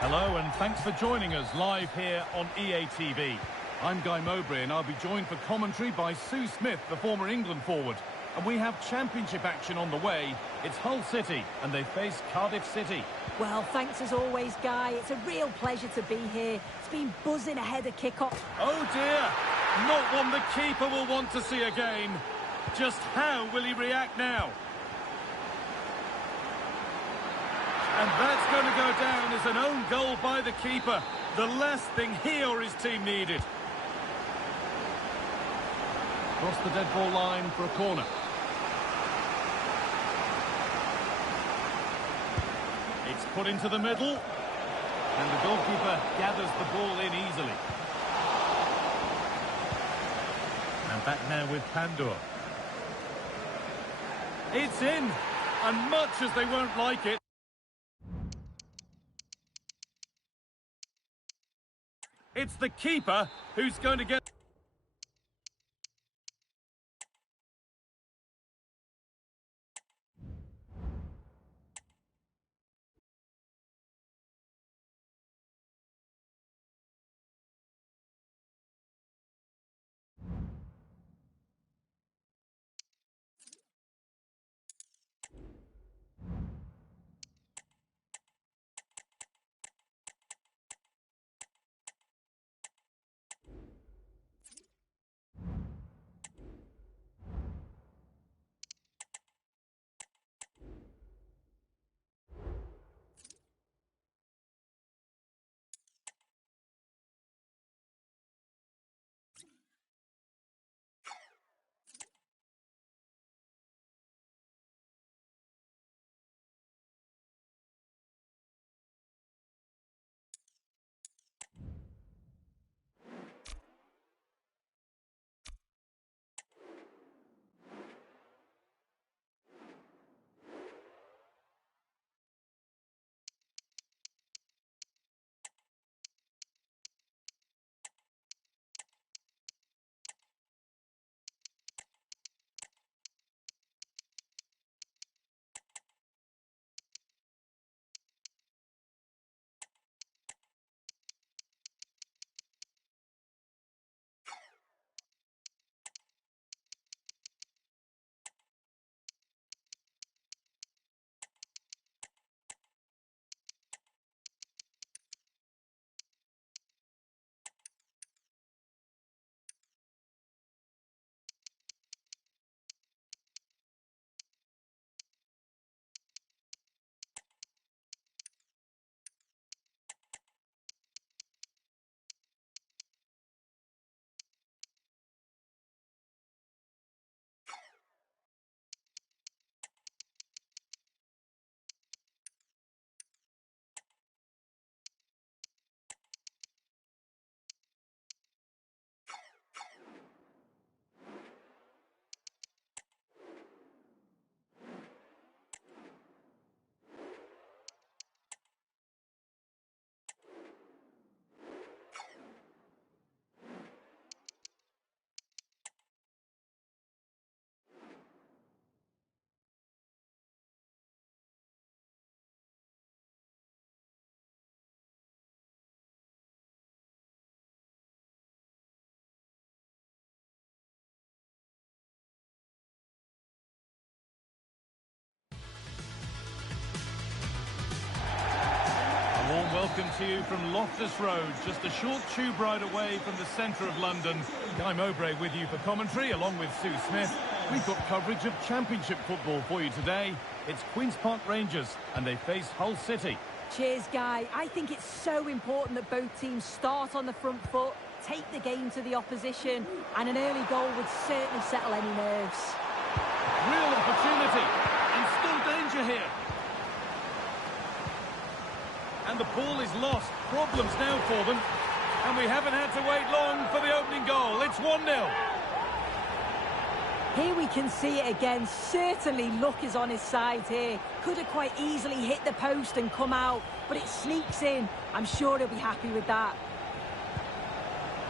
Hello and thanks for joining us live here on EA TV. I'm Guy Mowbray and I'll be joined for commentary by Sue Smith, the former England forward. And we have championship action on the way. It's Hull City and they face Cardiff City. Well, thanks as always, Guy. It's a real pleasure to be here. It's been buzzing ahead of kick-off. Oh dear, not one the keeper will want to see again. Just how will he react now? And that's going to go down as an own goal by the keeper. The last thing he or his team needed. Cross the dead ball line for a corner. It's put into the middle. And the goalkeeper gathers the ball in easily. And back now with Pandor. It's in. And much as they won't like it. It's the keeper who's going to get... Welcome to you from Loftus Road, just a short tube ride away from the centre of London. Guy Mowbray with you for commentary, along with Sue Smith. We've got coverage of Championship football for you today. It's Queen's Park Rangers, and they face Hull City. Cheers, Guy. I think it's so important that both teams start on the front foot, take the game to the opposition, and an early goal would certainly settle any nerves. Real opportunity, and still danger here. And the ball is lost. Problems now for them. And we haven't had to wait long for the opening goal. It's 1-0. Here we can see it again. Certainly luck is on his side here. Could have quite easily hit the post and come out, but it sneaks in. I'm sure he'll be happy with that.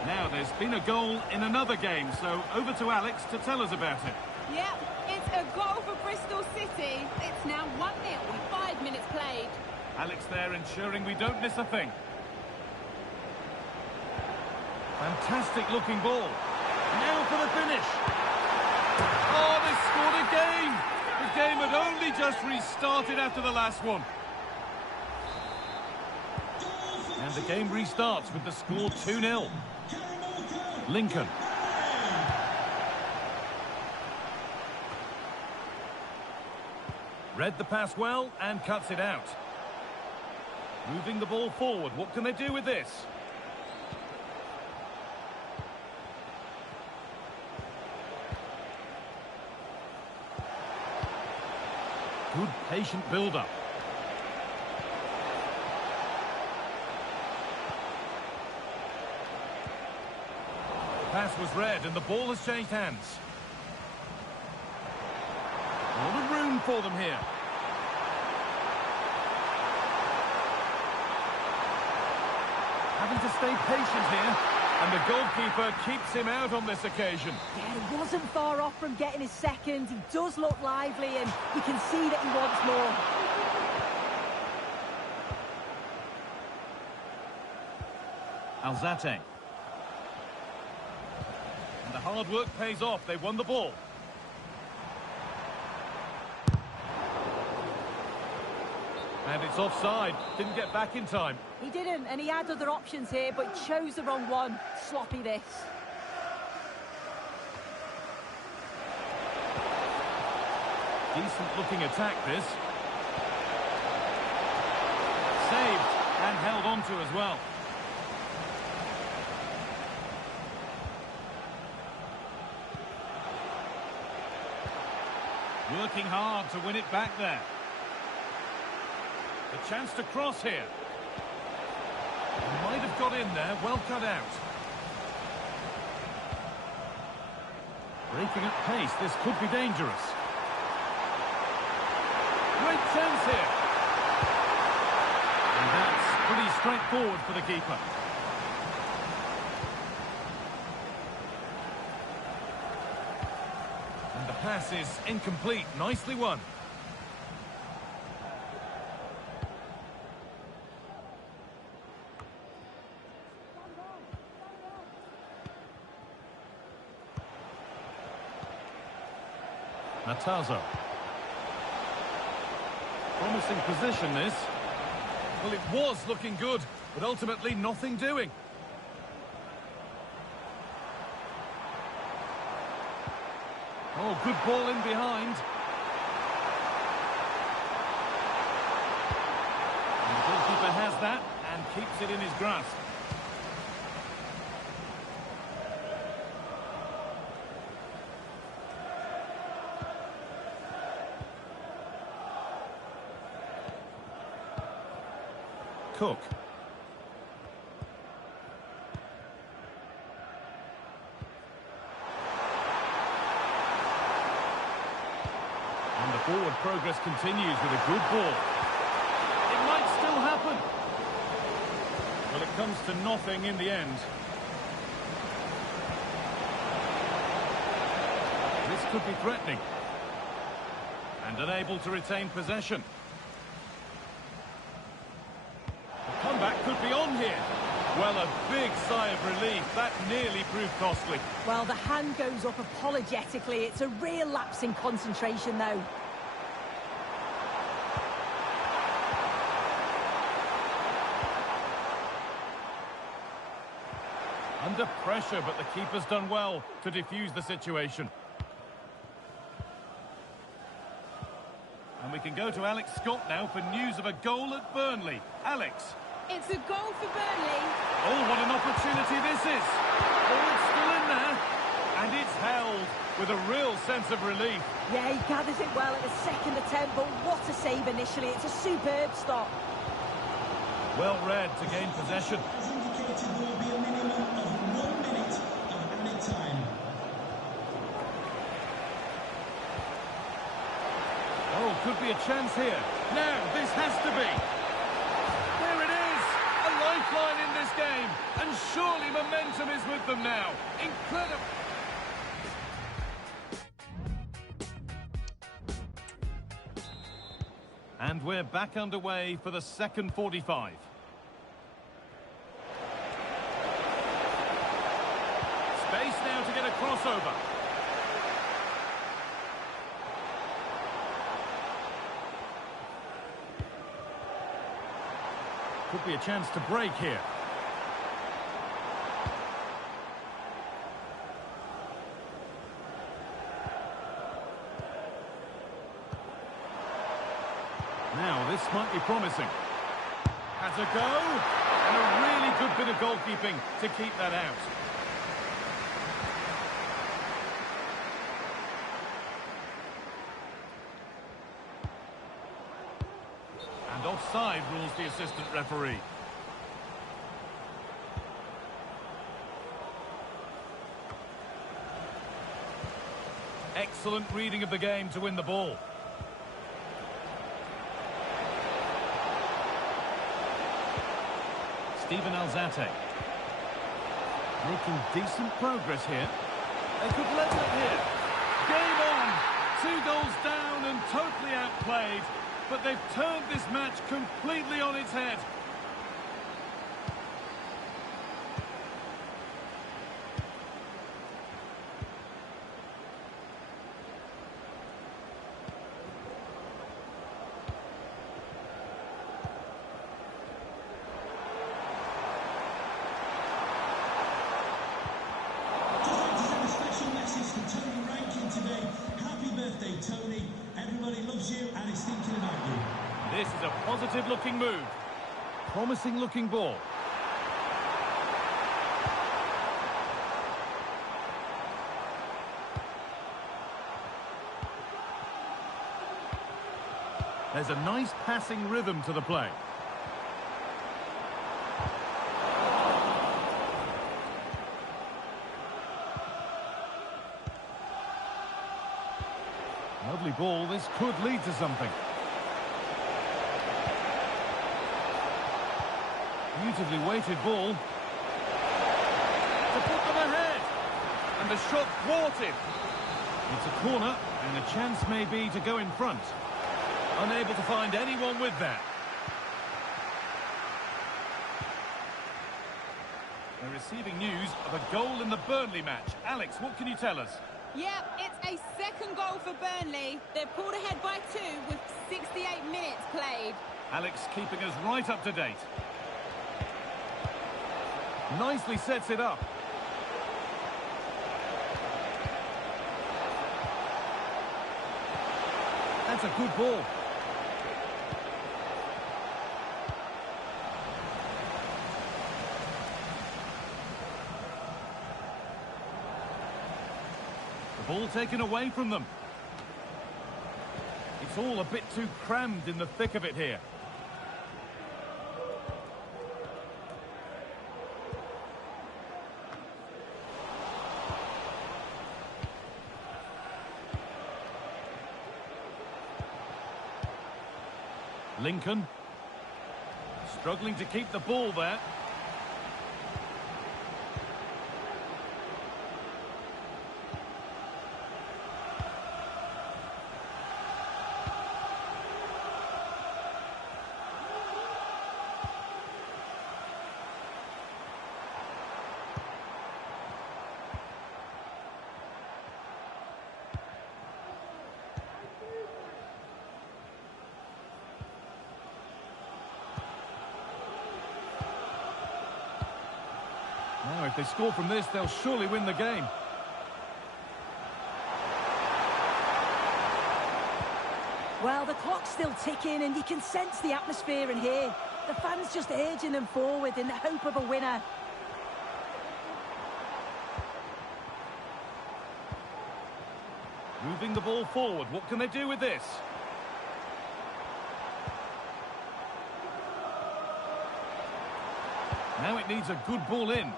Now there's been a goal in another game, so over to Alex to tell us about it. Yep, it's a goal for Bristol City. It's now 1-0 with 5 minutes played. Alex there ensuring we don't miss a thing. Fantastic looking ball. Now for the finish. Oh, they scored again. The game had only just restarted after the last one. And the game restarts with the score 2-0. Lincoln. Read the pass well and cuts it out. Moving the ball forward. What can they do with this? Good patient build-up. The pass was read and the ball has changed hands. A lot of room for them here. Having to stay patient here, and the goalkeeper keeps him out on this occasion. Yeah, he wasn't far off from getting his second. He does look lively, and you can see that he wants more. Alzate. And the hard work pays off. They won the ball. And it's offside. Didn't get back in time. He didn't, and he had other options here, but chose the wrong one. Sloppy this. Decent looking attack this. Saved and held on to as well. Working hard to win it back there. A chance to cross here. Might have got in there, well cut out. Breaking at pace, this could be dangerous. Great chance here. And that's pretty straightforward for the keeper. And the pass is incomplete, nicely won. Natazo. Promising position, this. Well, it was looking good, but ultimately nothing doing. Oh, good ball in behind. And the goalkeeper has that and keeps it in his grasp. Cook. And the forward progress continues with a good ball. It might still happen. Well, it comes to nothing in the end. This could be threatening. And unable to retain possession. Comeback could be on here. Well, a big sigh of relief. That nearly proved costly. Well, the hand goes up apologetically. It's a real lapse in concentration, though. Under pressure, but the keeper's done well to defuse the situation. And we can go to Alex Scott now for news of a goal at Burnley. Alex. It's a goal for Burnley. Oh, what an opportunity this is. Oh, it's still in there. And it's held with a real sense of relief. Yeah, he gathers it well at the second attempt, but what a save initially. It's a superb stop. Well read to gain possession. As indicated, there will be a minimum of 1 minute of added time. Oh, could be a chance here. Now, this has to be. There it is. A lifeline in this game. And surely momentum is with them now. Incredible. And we're back underway for the second 45. Space now to get a crossover. Could be a chance to break here. Now, this might be promising. Has a go, and a really good bit of goalkeeping to keep that out. And offside rules the assistant referee. Excellent reading of the game to win the ball. Steven Alzate. Making decent progress here. They could level it here. Game on! 2 goals down and totally outplayed. But they've turned this match completely on its head. Tony, everybody loves you and is thinking about you. This is a positive-looking move. Promising-looking ball. There's a nice passing rhythm to the play. Lovely ball, this could lead to something. Beautifully weighted ball. To put them ahead. And the shot thwarted. It's a corner, and the chance may be to go in front. Unable to find anyone with that. They're receiving news of a goal in the Burnley match. Alex, what can you tell us? Yep, it's a second goal for Burnley. They're pulled ahead by 2 with 68 minutes played. Alex keeping us right up to date. Nicely sets it up. That's a good ball. Ball taken away from them. It's all a bit too crammed in the thick of it here. Lincoln. Struggling to keep the ball there. Now, if they score from this, they'll surely win the game. Well, the clock's still ticking, and you can sense the atmosphere in here. The fans just urging them forward in the hope of a winner. Moving the ball forward. What can they do with this? Now it needs a good ball in.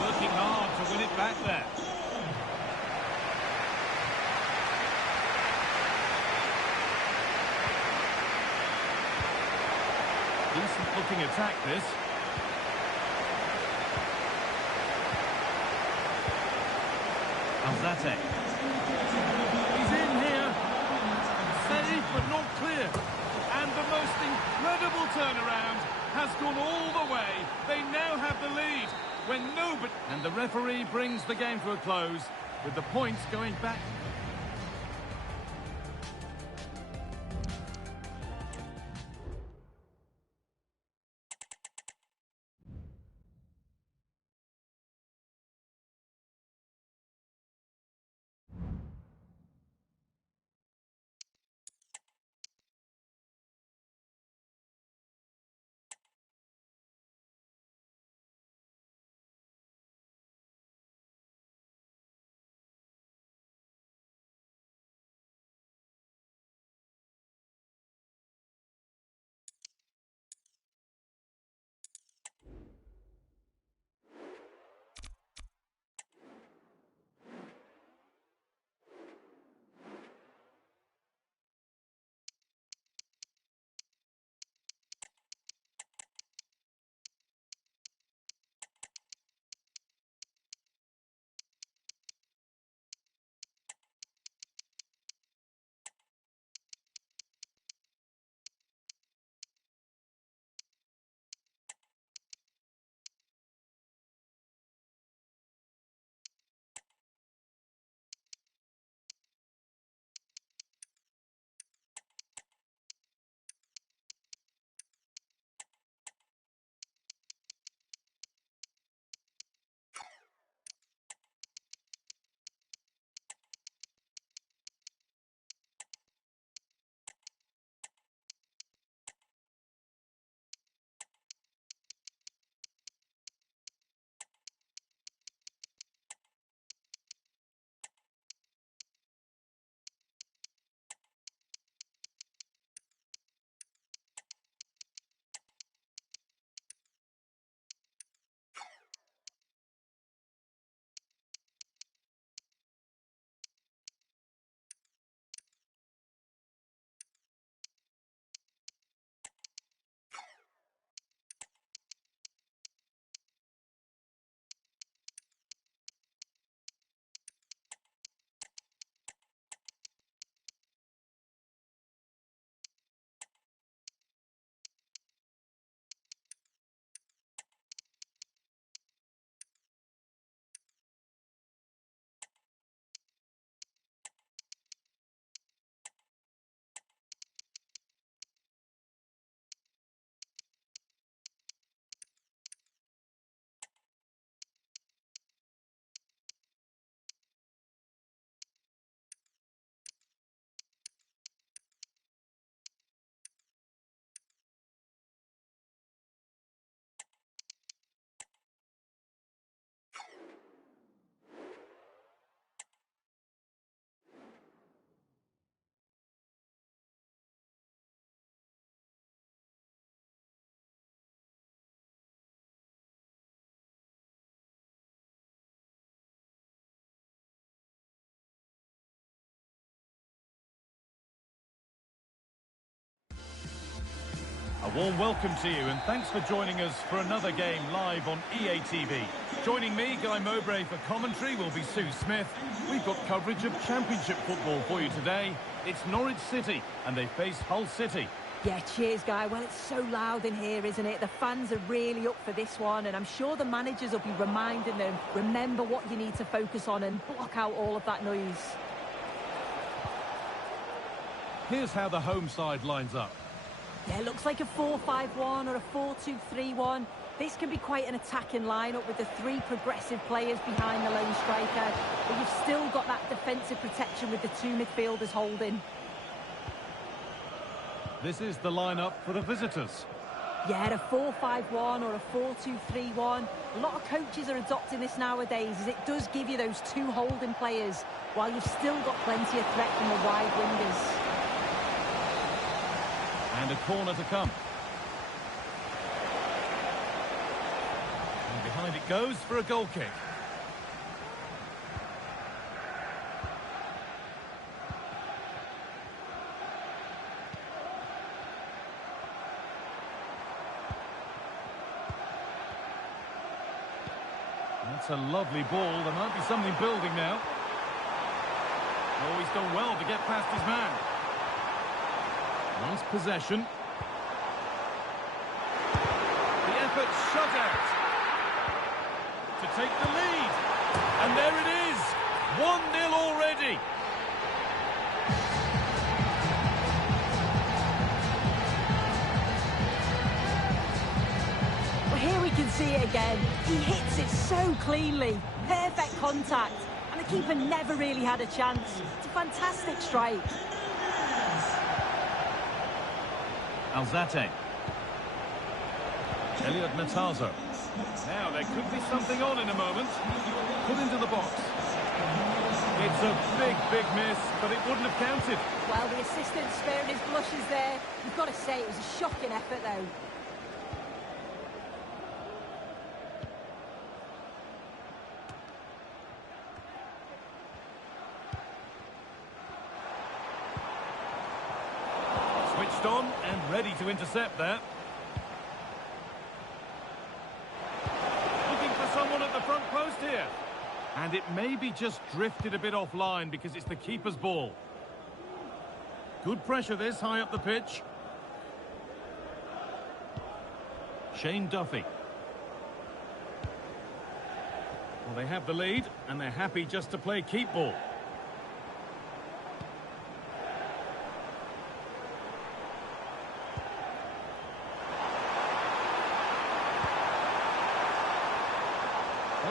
Working hard to win it back there. Decent looking attack, this. Alzate. He's in here. Safe but not clear. And the most incredible turnaround has gone all the way. They now have the lead. When nobody... And the referee brings the game to a close with the points going back. A warm welcome to you and thanks for joining us for another game live on EA TV. Joining me, Guy Mowbray, for commentary will be Sue Smith. We've got coverage of Championship football for you today. It's Norwich City and they face Hull City. Yeah, cheers, Guy. Well, it's so loud in here, isn't it? The fans are really up for this one, and I'm sure the managers will be reminding them, remember what you need to focus on and block out all of that noise. Here's how the home side lines up. Yeah, it looks like a 4-5-1 or a 4-2-3-1. This can be quite an attacking lineup with the three progressive players behind the lone striker, but you've still got that defensive protection with the two midfielders holding. This is the lineup for the visitors. Yeah, a 4-5-1 or a 4-2-3-1. A lot of coaches are adopting this nowadays as it does give you those two holding players while you've still got plenty of threat from the wide wingers. And a corner to come. And behind it goes for a goal kick. That's a lovely ball. There might be something building now. Oh, he's done well to get past his man. Nice possession. The effort shut out. To take the lead. And there it is. 1-0 already. Well, here we can see it again. He hits it so cleanly. Perfect contact. And the keeper never really had a chance. It's a fantastic strike. Alzate. Elliot Matazo. Now, there could be something on in a moment. Put into the box. It's a big, big miss, but it wouldn't have counted. Well, the assistant spared his blushes there. You've got to say it was a shocking effort, though. Switched on and ready to intercept that. Looking for someone at the front post here. And it maybe just drifted a bit offline because it's the keeper's ball. Good pressure this, high up the pitch. Shane Duffy. Well, they have the lead, and they're happy just to play keep ball.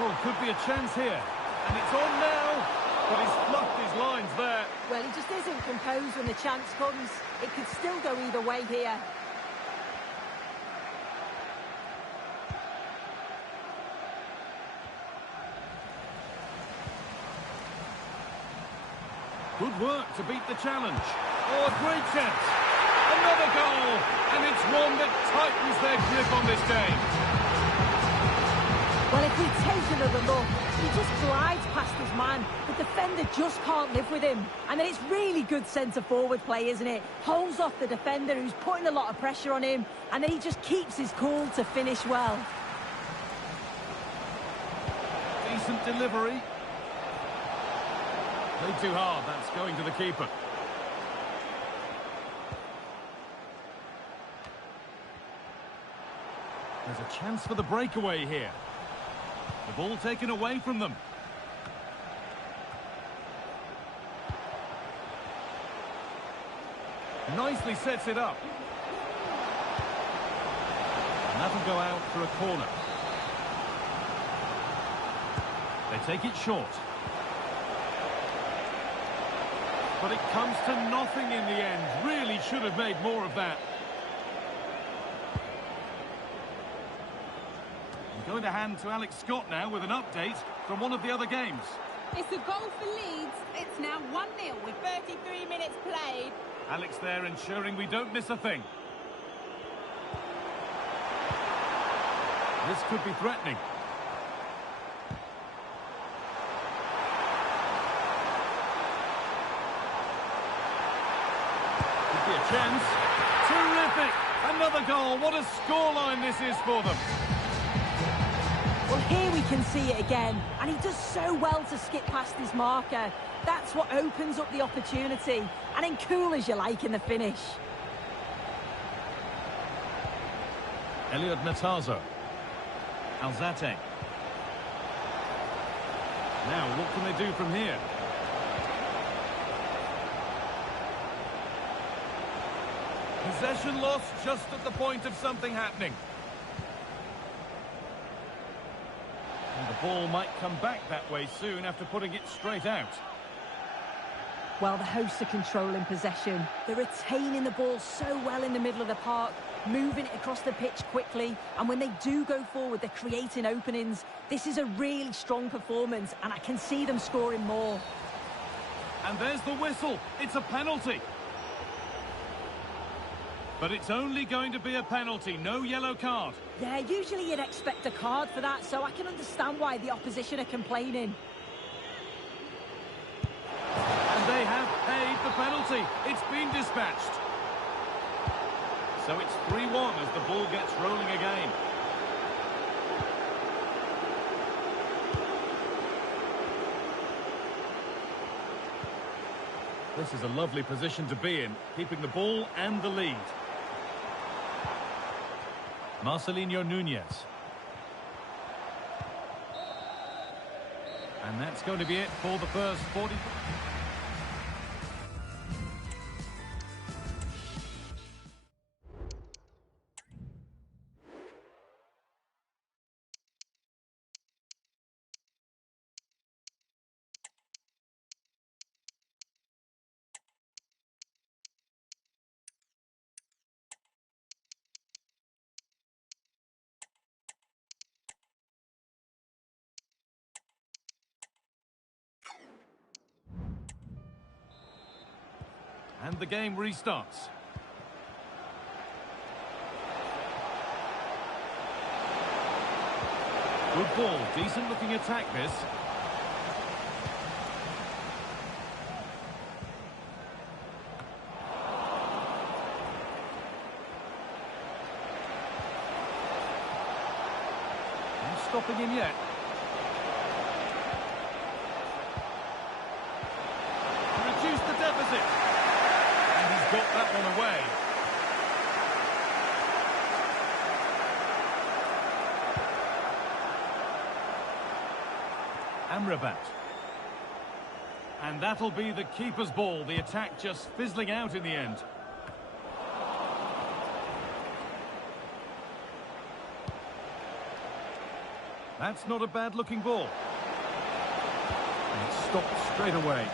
Oh, could be a chance here. And it's on now. But he's fluffed his lines there. Well, he just isn't composed when the chance comes. It could still go either way here. Good work to beat the challenge. Oh, a great chance. Another goal. And it's one that tightens their grip on this game. Well, if we take another look, he just glides past his man. The defender just can't live with him. And then it's really good centre-forward play, isn't it? Holds off the defender who's putting a lot of pressure on him. And then he just keeps his cool to finish well. Decent delivery. Played too hard. That's going to the keeper. There's a chance for the breakaway here. The ball taken away from them. Nicely sets it up. And that'll go out for a corner. They take it short. But it comes to nothing in the end. Really should have made more of that. I'm going to hand to Alex Scott now with an update from one of the other games. It's a goal for Leeds. It's now 1-0 with 33 minutes played. Alex there ensuring we don't miss a thing. This could be threatening. Could be a chance. Terrific! Another goal. What a scoreline this is for them. Well, here we can see it again, and he does so well to skip past his marker. That's what opens up the opportunity, and then cool as you like in the finish. Elliot Matazo. Alzate. Now, what can they do from here? Possession lost just at the point of something happening. And the ball might come back that way soon after putting it straight out. Well, the hosts are controlling possession. They're retaining the ball so well in the middle of the park, moving it across the pitch quickly, and when they do go forward, they're creating openings. This is a really strong performance, and I can see them scoring more. And there's the whistle. It's a penalty. But it's only going to be a penalty, no yellow card. Yeah, usually you'd expect a card for that, so I can understand why the opposition are complaining. And they have paid the penalty. It's been dispatched. So it's 3-1 as the ball gets rolling again. This is a lovely position to be in, keeping the ball and the lead. Marcelinho Núñez. And that's going to be it for the first 40... And the game restarts. Good ball, decent looking attack this. Not stopping him yet. Reduce the deficit. Got that one away. Amrabat. And that'll be the keeper's ball. The attack just fizzling out in the end. That's not a bad-looking ball. And it's stopped straight away.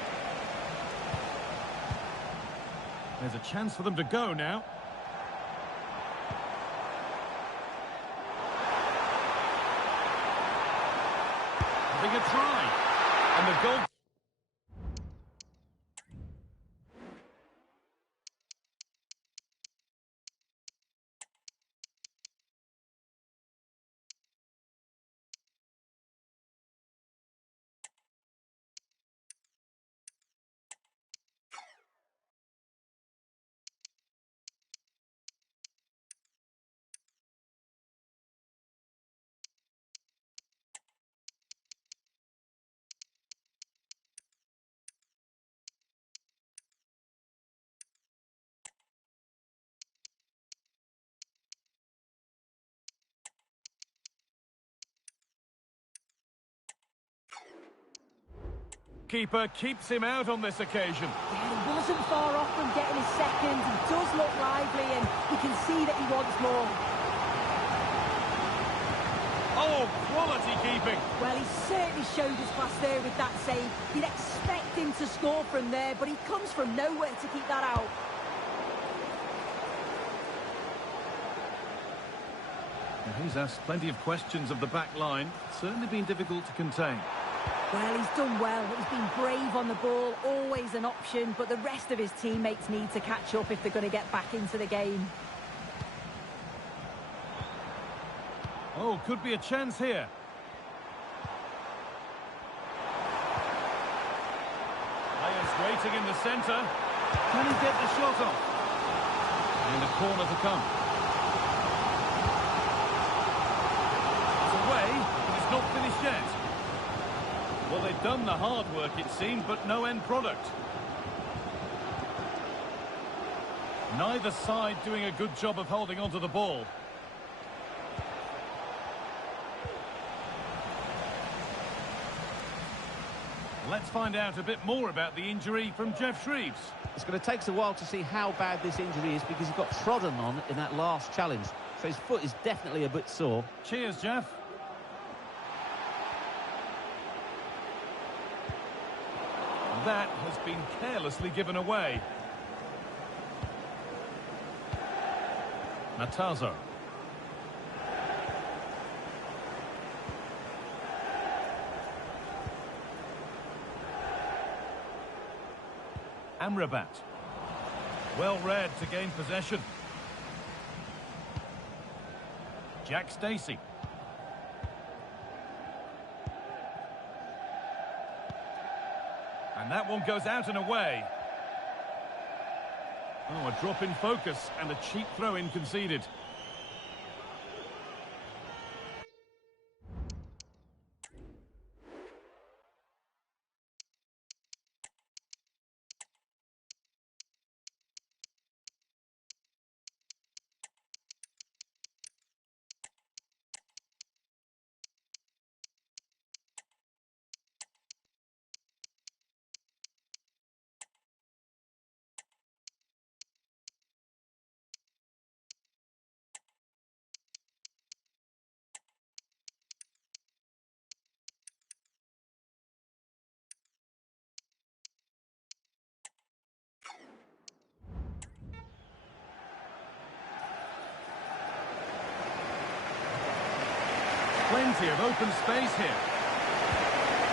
There's a chance for them to go now. Having a try. And the goal... Keeper keeps him out on this occasion. Yeah, he wasn't far off from getting his second. He does look lively and you can see that he wants more. Oh, quality keeping. Well, he certainly showed his class there with that save. You'd expect him to score from there, but he comes from nowhere to keep that out. Now, he's asked plenty of questions of the back line. Certainly been difficult to contain. Well, he's done well. He's been brave on the ball, always an option, but the rest of his teammates need to catch up if they're going to get back into the game. Oh, could be a chance here. Players waiting in the centre. Can he get the shot off? And a corner to come. It's away, but it's not finished yet. Well, they've done the hard work, it seemed, but no end product. Neither side doing a good job of holding onto the ball. Let's find out a bit more about the injury from Jeff Shreves. It's going to take us a while to see how bad this injury is because he got trodden on in that last challenge. So his foot is definitely a bit sore. Cheers, Jeff. That has been carelessly given away. Matazo. Amrabat. Well read to gain possession. Jack Stacey. And that one goes out and away. Oh, a drop in focus and a cheap throw-in conceded. Plenty of open space here.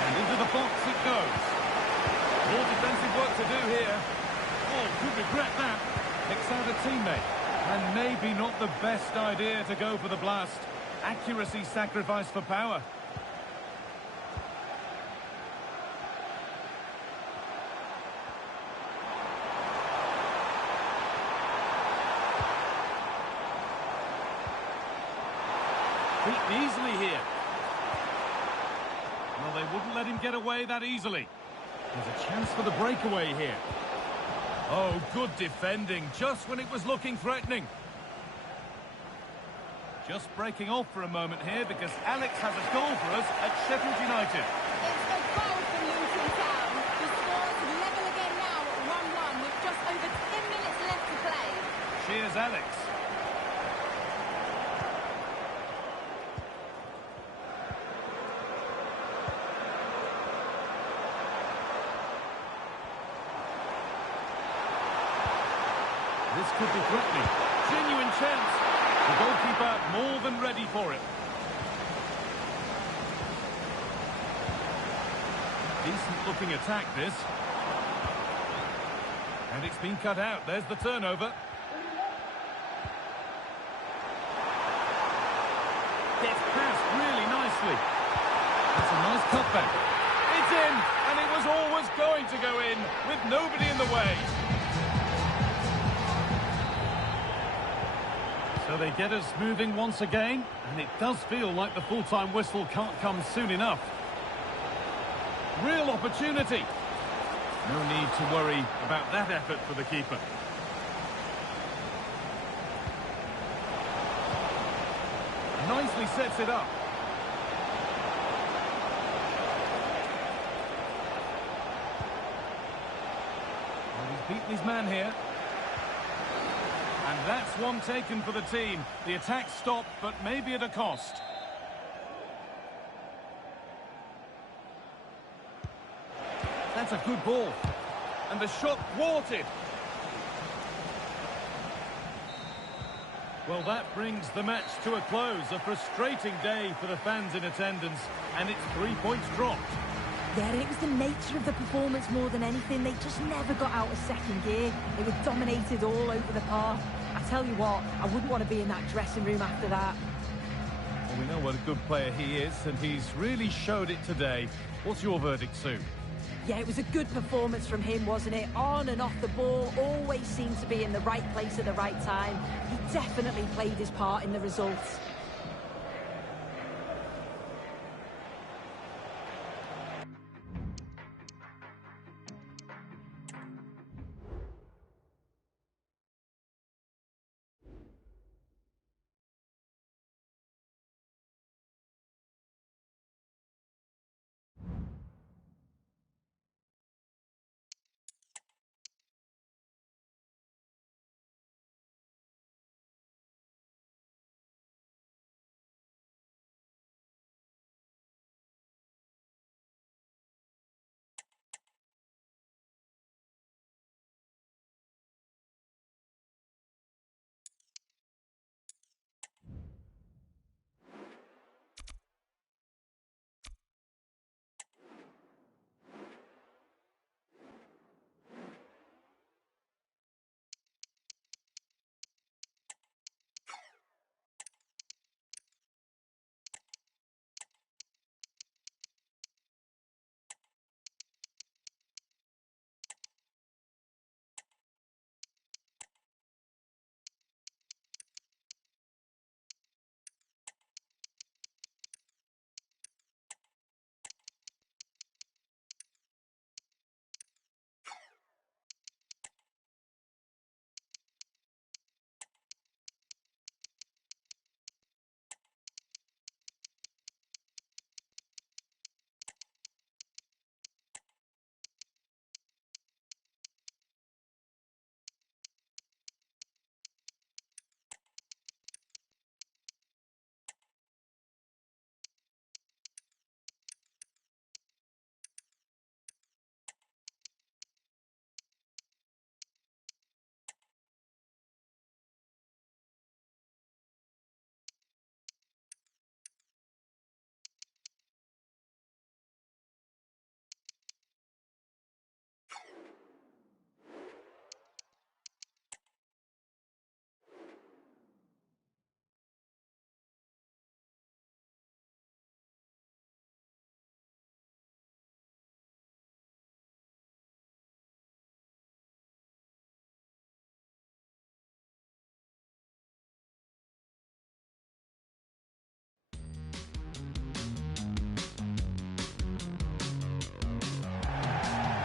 And into the box it goes. More defensive work to do here. Oh, could regret that. Picks out a teammate. And maybe not the best idea to go for the blast. Accuracy sacrificed for power. Beaten easily here. Well, they wouldn't let him get away that easily. There's a chance for the breakaway here. Oh, good defending, just when it was looking threatening. Just breaking off for a moment here because Alex has a goal for us at Sheffield United. It's a goal from Luton Town. The score is level again now at 1-1 with just over 10 minutes left to play. Cheers, Alex. This could be threatening. Genuine chance. The goalkeeper more than ready for it. Decent looking attack, this. And it's been cut out. There's the turnover. Gets past really nicely. That's a nice cutback. It's in, and it was always going to go in, with nobody in the way. So they get us moving once again, and it does feel like the full-time whistle can't come soon enough. Real opportunity. No need to worry about that effort for the keeper. Nicely sets it up. Well, he's beaten his man here. And that's one taken for the team. The attack stopped, but maybe at a cost. That's a good ball. And the shot thwarted. Well, that brings the match to a close. A frustrating day for the fans in attendance. And it's 3 points dropped. Yeah, and it was the nature of the performance more than anything. They just never got out of second gear. They were dominated all over the park. I tell you what, I wouldn't want to be in that dressing room after that. Well, we know what a good player he is, and he's really showed it today. What's your verdict, Sue? Yeah, it was a good performance from him, wasn't it? On and off the ball, always seemed to be in the right place at the right time. He definitely played his part in the results.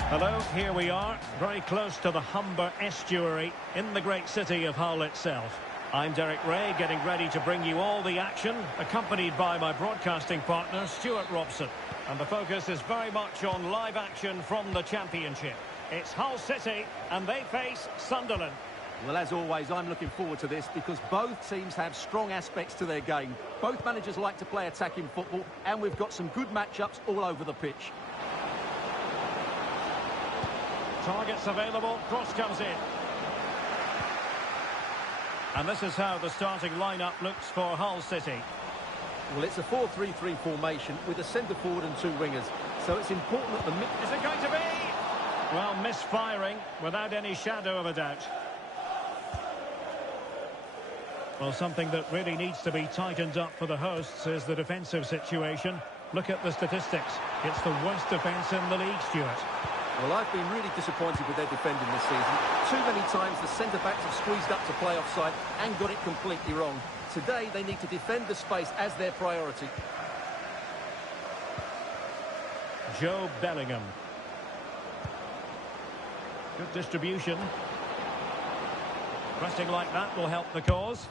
Hello, here we are, very close to the Humber estuary in the great city of Hull itself. I'm Derek Ray, getting ready to bring you all the action, accompanied by my broadcasting partner, Stuart Robson. And the focus is very much on live action from the Championship. It's Hull City, and they face Sunderland. Well, as always, I'm looking forward to this because both teams have strong aspects to their game. Both managers like to play attacking football, and we've got some good matchups all over the pitch. Targets available, cross comes in. And this is how the starting lineup looks for Hull City. Well, it's a 4-3-3 formation with a centre forward and two wingers. So it's important that the mid... Is it going to be? Well, misfiring without any shadow of a doubt. Well, something that really needs to be tightened up for the hosts is the defensive situation. Look at the statistics. It's the worst defence in the league, Stuart. Well, I've been really disappointed with their defending this season. Too many times the centre-backs have squeezed up to play offside and got it completely wrong. Today, they need to defend the space as their priority. Joe Bellingham. Good distribution. Pressing like that will help the cause.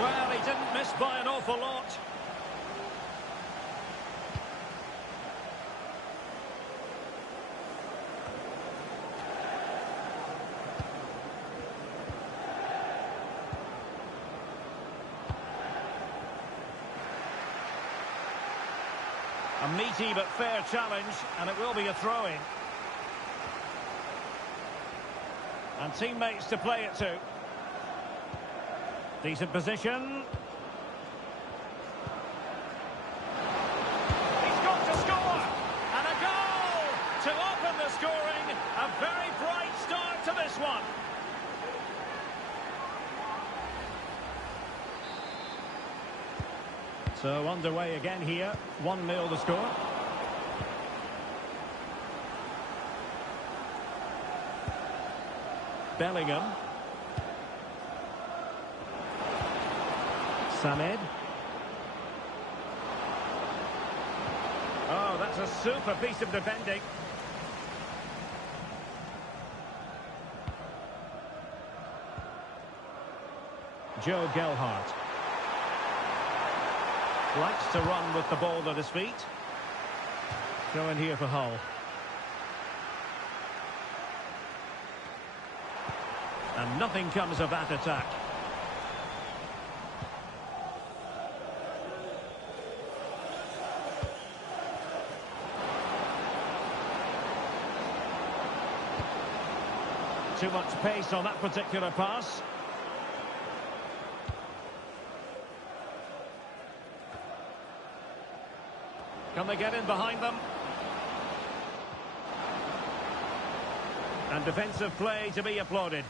Well, he didn't miss by an awful lot. A meaty but fair challenge, and it will be a throw-in. And teammates to play it to. Decent position. He's got to score! And a goal to open the scoring. A very bright start to this one. So underway again here. 1-0 the score. Bellingham. Samed. Oh, that's a super piece of defending. Joe Gelhardt. Likes to run with the ball at his feet. Throw in here for Hull. And nothing comes of that attack. Too much pace on that particular pass. Can they get in behind them? And defensive play to be applauded.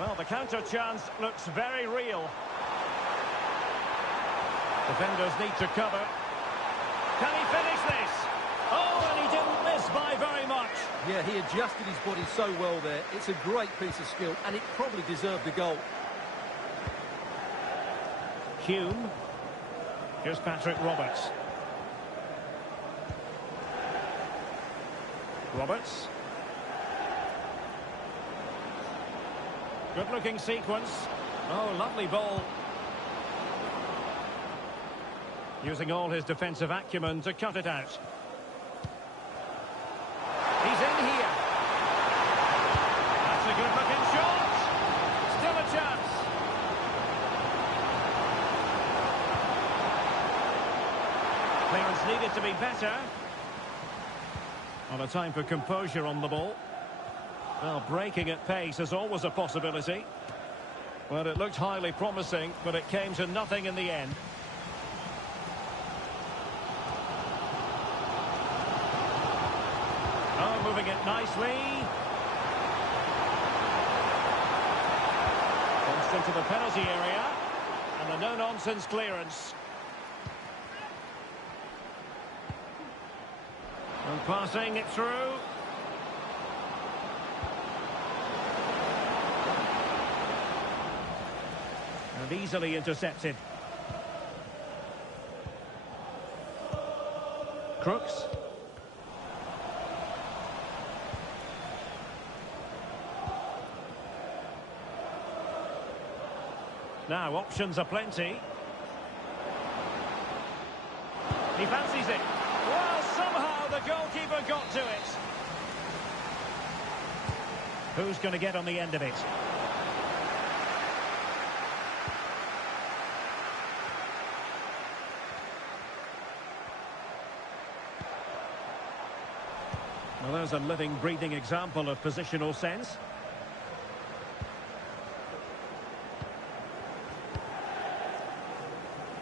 Well, the counter chance looks very real. Defenders need to cover. Can he finish this? Oh, and he didn't miss by very much. Yeah, he adjusted his body so well there. It's a great piece of skill, and it probably deserved a goal. Hume. Here's Patrick Roberts. Roberts. Good-looking sequence. Oh, lovely ball. Using all his defensive acumen to cut it out. He's in here. That's a good-looking shot. Still a chance. Clearance needed to be better. On a time for composure on the ball. Well, breaking at pace is always a possibility. Well, it looked highly promising, but it came to nothing in the end. Oh, moving it nicely. Comes into the penalty area. And a no-nonsense clearance. And passing it through. And easily intercepted. Crooks. Now, options are plenty. He fancies it. Well, somehow the goalkeeper got to it. Who's going to get on the end of it? Well, there's a living, breathing example of positional sense.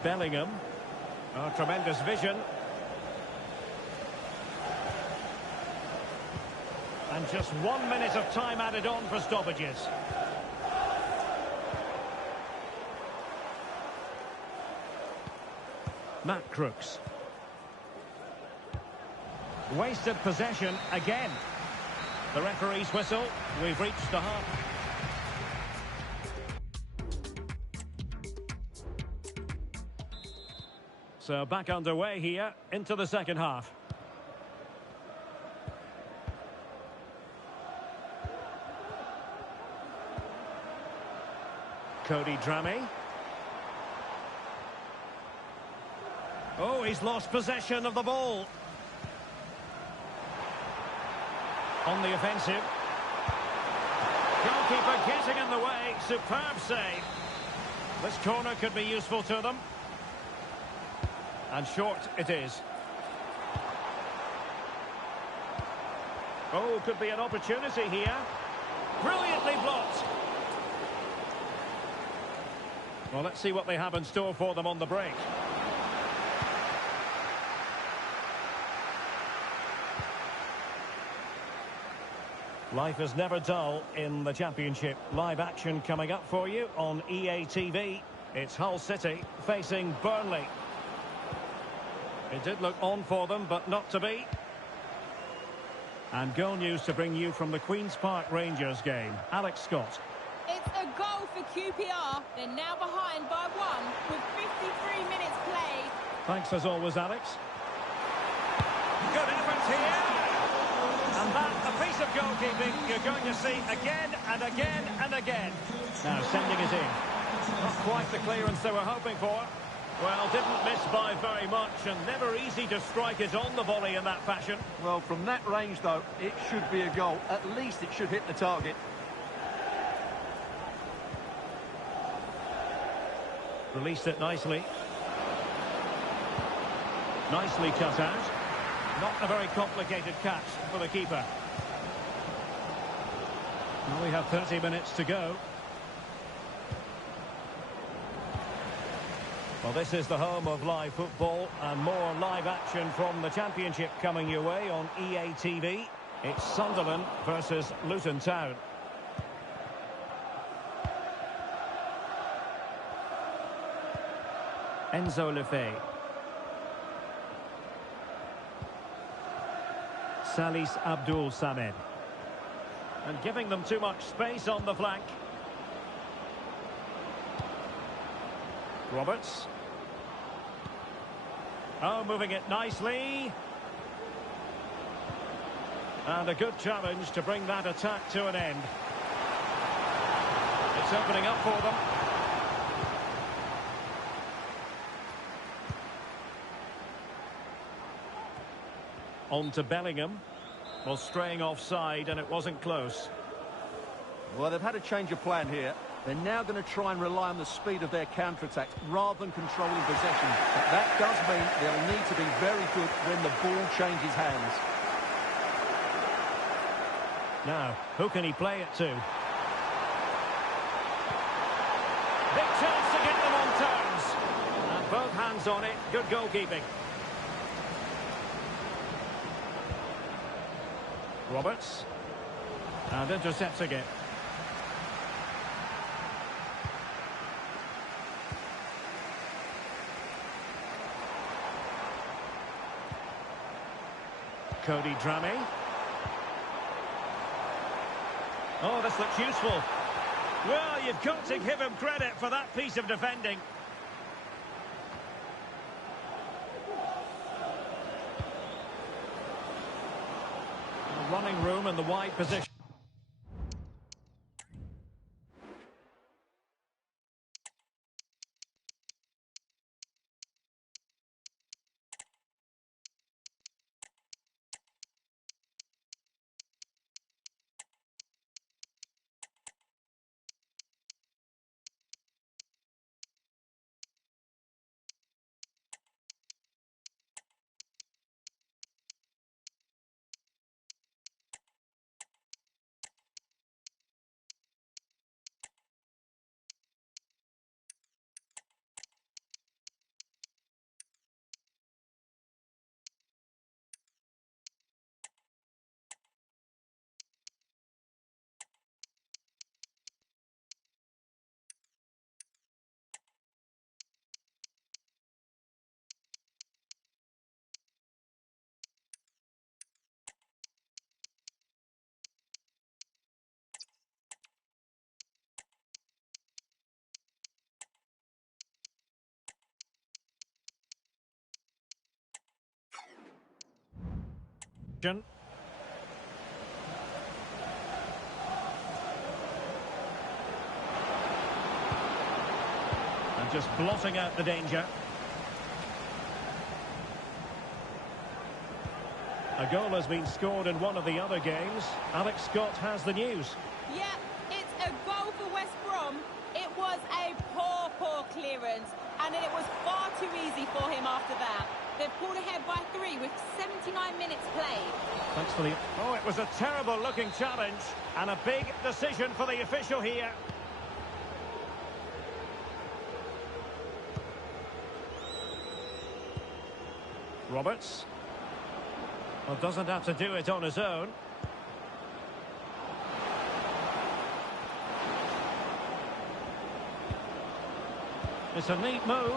Bellingham. Oh, tremendous vision. And just 1 minute of time added on for stoppages. Matt Crooks. Wasted possession again. The referee's whistle. We've reached the half. So back underway here into the second half. Cody Dramé. Oh, he's lost possession of the ball. On the offensive. Goalkeeper getting in the way. Superb save. This corner could be useful to them. And short it is. Oh, could be an opportunity here. Brilliantly blocked. Well, let's see what they have in store for them on the break. Life is never dull in the Championship. Live action coming up for you on EA TV. It's Hull City facing Burnley. It did look on for them, but not to be. And goal news to bring you from the Queen's Park Rangers game. Alex Scott. It's a goal for QPR. They're now behind by 1 with 53 minutes played. Thanks as always, Alex. Good effort here. And that, a piece of goalkeeping you're going to see again and again and again. Now sending it in. Not quite the clearance they were hoping for. Well, didn't miss by very much and never easy to strike it on the volley in that fashion. Well, from that range, though, it should be a goal. At least it should hit the target. Released it nicely. Nicely cut out. Not a very complicated catch for the keeper. Well, we have 30 minutes to go. Well, this is the home of live football and more live action from the Championship coming your way on EA TV. It's Sunderland versus Luton Town. Enzo Lefebvre. Salis Abdul Samed. And giving them too much space on the flank. Roberts. Oh, moving it nicely. And a good challenge to bring that attack to an end. It's opening up for them. On to Bellingham. Well, straying offside, and it wasn't close. Well, they've had a change of plan here. They're now going to try and rely on the speed of their counter-attack rather than controlling possession. But that does mean they'll need to be very good when the ball changes hands. Now, who can he play it to? Big chance to get them on terms. And both hands on it. Good goalkeeping. Roberts. And intercepts again. Cody Dramé. Oh, this looks useful. Well, you've got to give him credit for that piece of defending. Running room in the wide position. And just blotting out the danger. A goal has been scored in one of the other games. Alex Scott has the news. Yeah, it's a goal for West Brom. It was a poor clearance, and it was far too easy for him after that. They've pulled ahead by 3 with 79 minutes played. Thanks for the... Oh, it was a terrible-looking challenge, and a big decision for the official here. Roberts. Well, doesn't have to do it on his own. It's a neat move.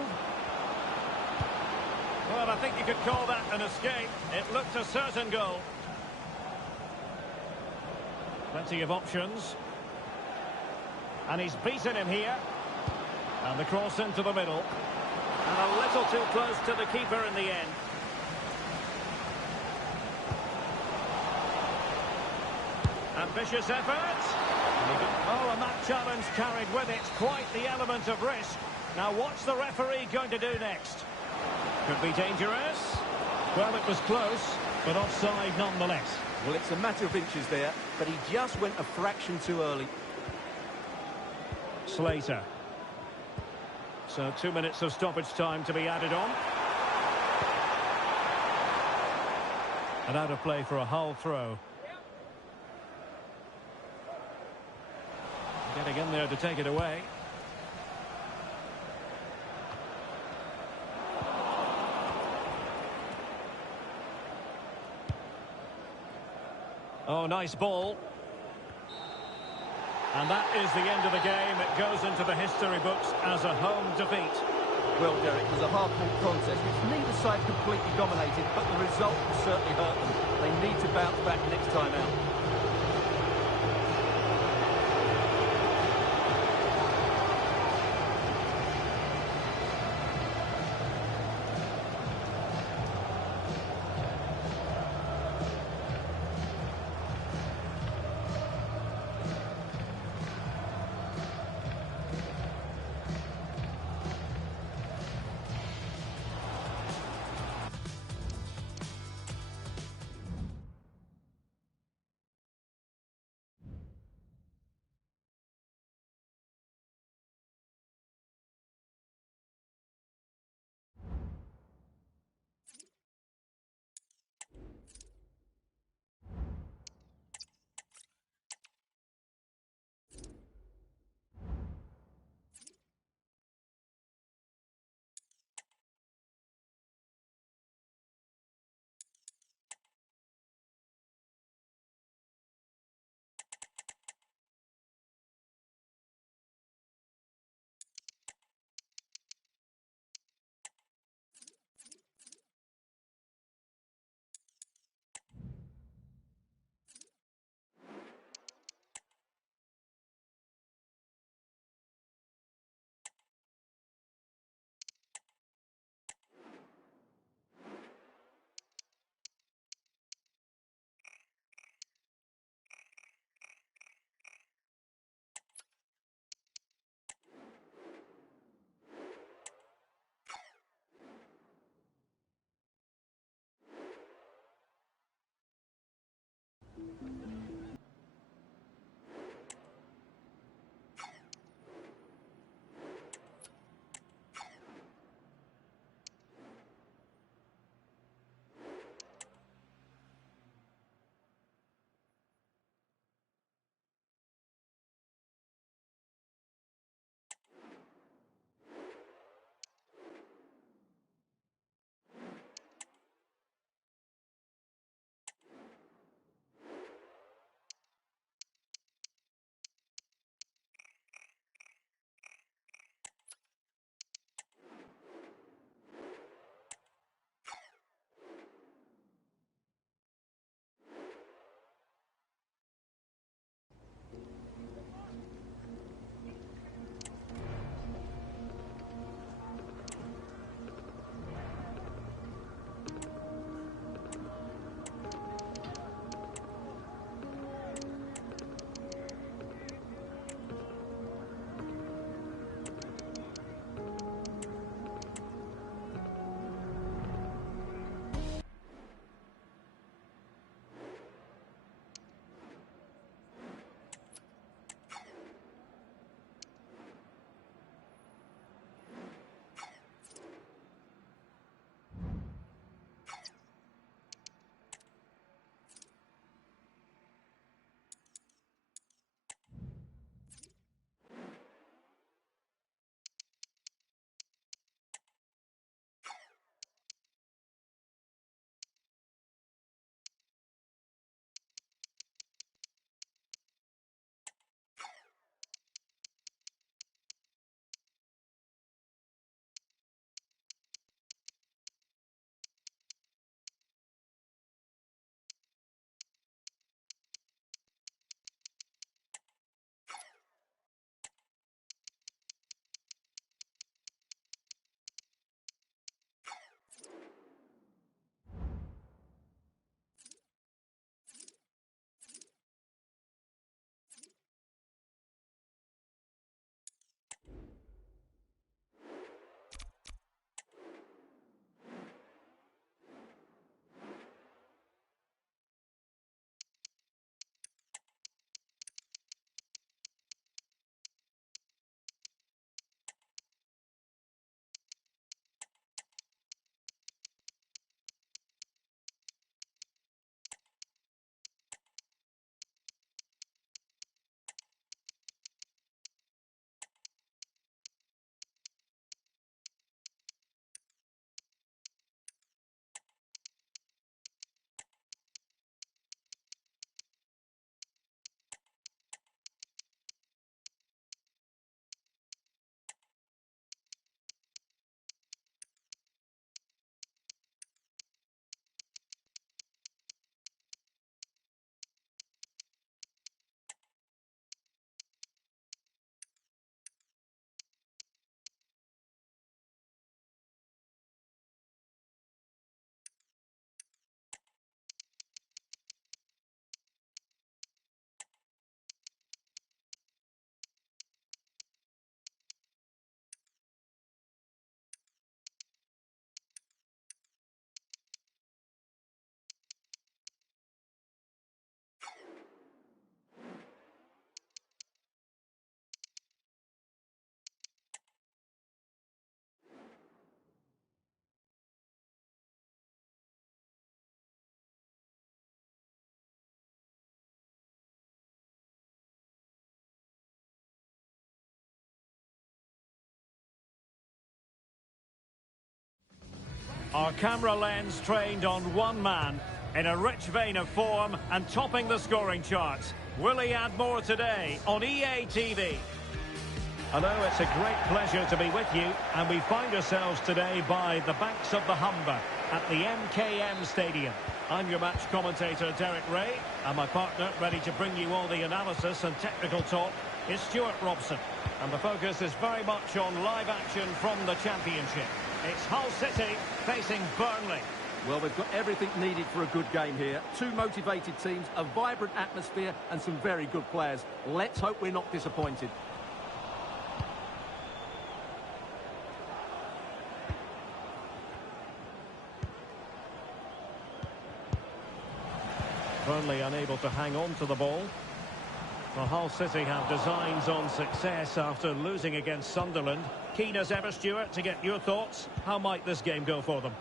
Well, I think you could call that an escape. It looked a certain goal. Plenty of options. And he's beaten him here. And the cross into the middle. And a little too close to the keeper in the end. Ambitious effort. Oh, and that challenge carried with it quite the element of risk. Now, what's the referee going to do next? Could be dangerous. Well, it was close, but offside nonetheless. Well, it's a matter of inches there, but he just went a fraction too early. Slater. So 2 minutes of stoppage time to be added on. And out of play for a Hull throw. Getting in there to take it away. Oh, nice ball. And that is the end of the game. It goes into the history books as a home defeat. Well, Derek, it was a hard-fought contest which neither side completely dominated, but the result will certainly hurt them. They need to bounce back next time out. Our camera lens trained on one man, in a rich vein of form and topping the scoring charts. Will he add more today on EA TV? Hello, it's a great pleasure to be with you, and we find ourselves today by the banks of the Humber at the MKM Stadium. I'm your match commentator, Derek Ray, and my partner, ready to bring you all the analysis and technical talk, is Stuart Robson. And the focus is very much on live action from the Championship. It's Hull City facing Burnley. Well, they've got everything needed for a good game here. Two motivated teams, a vibrant atmosphere, and some very good players. Let's hope we're not disappointed. Burnley unable to hang on to the ball. Well, Hull City have designs on success after losing against Sunderland. Keen as ever, Stuart, to get your thoughts. How might this game go for them?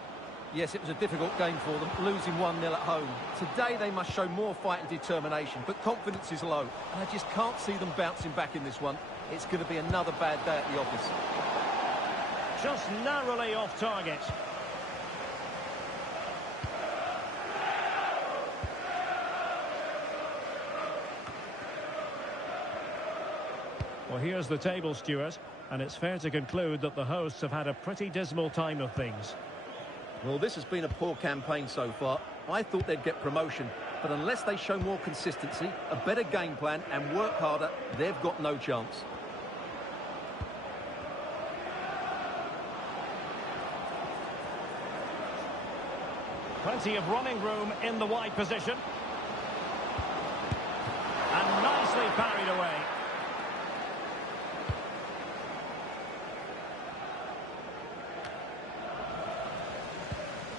Yes, it was a difficult game for them, losing 1-0 at home. Today they must show more fight and determination, but confidence is low. And I just can't see them bouncing back in this one. It's going to be another bad day at the office. Just narrowly off target. Well, here's the table, Stuart, and it's fair to conclude that the hosts have had a pretty dismal time of things. Well, this has been a poor campaign so far. I thought they'd get promotion, but unless they show more consistency, a better game plan and work harder, they've got no chance. Plenty of running room in the wide position. And nicely parried away.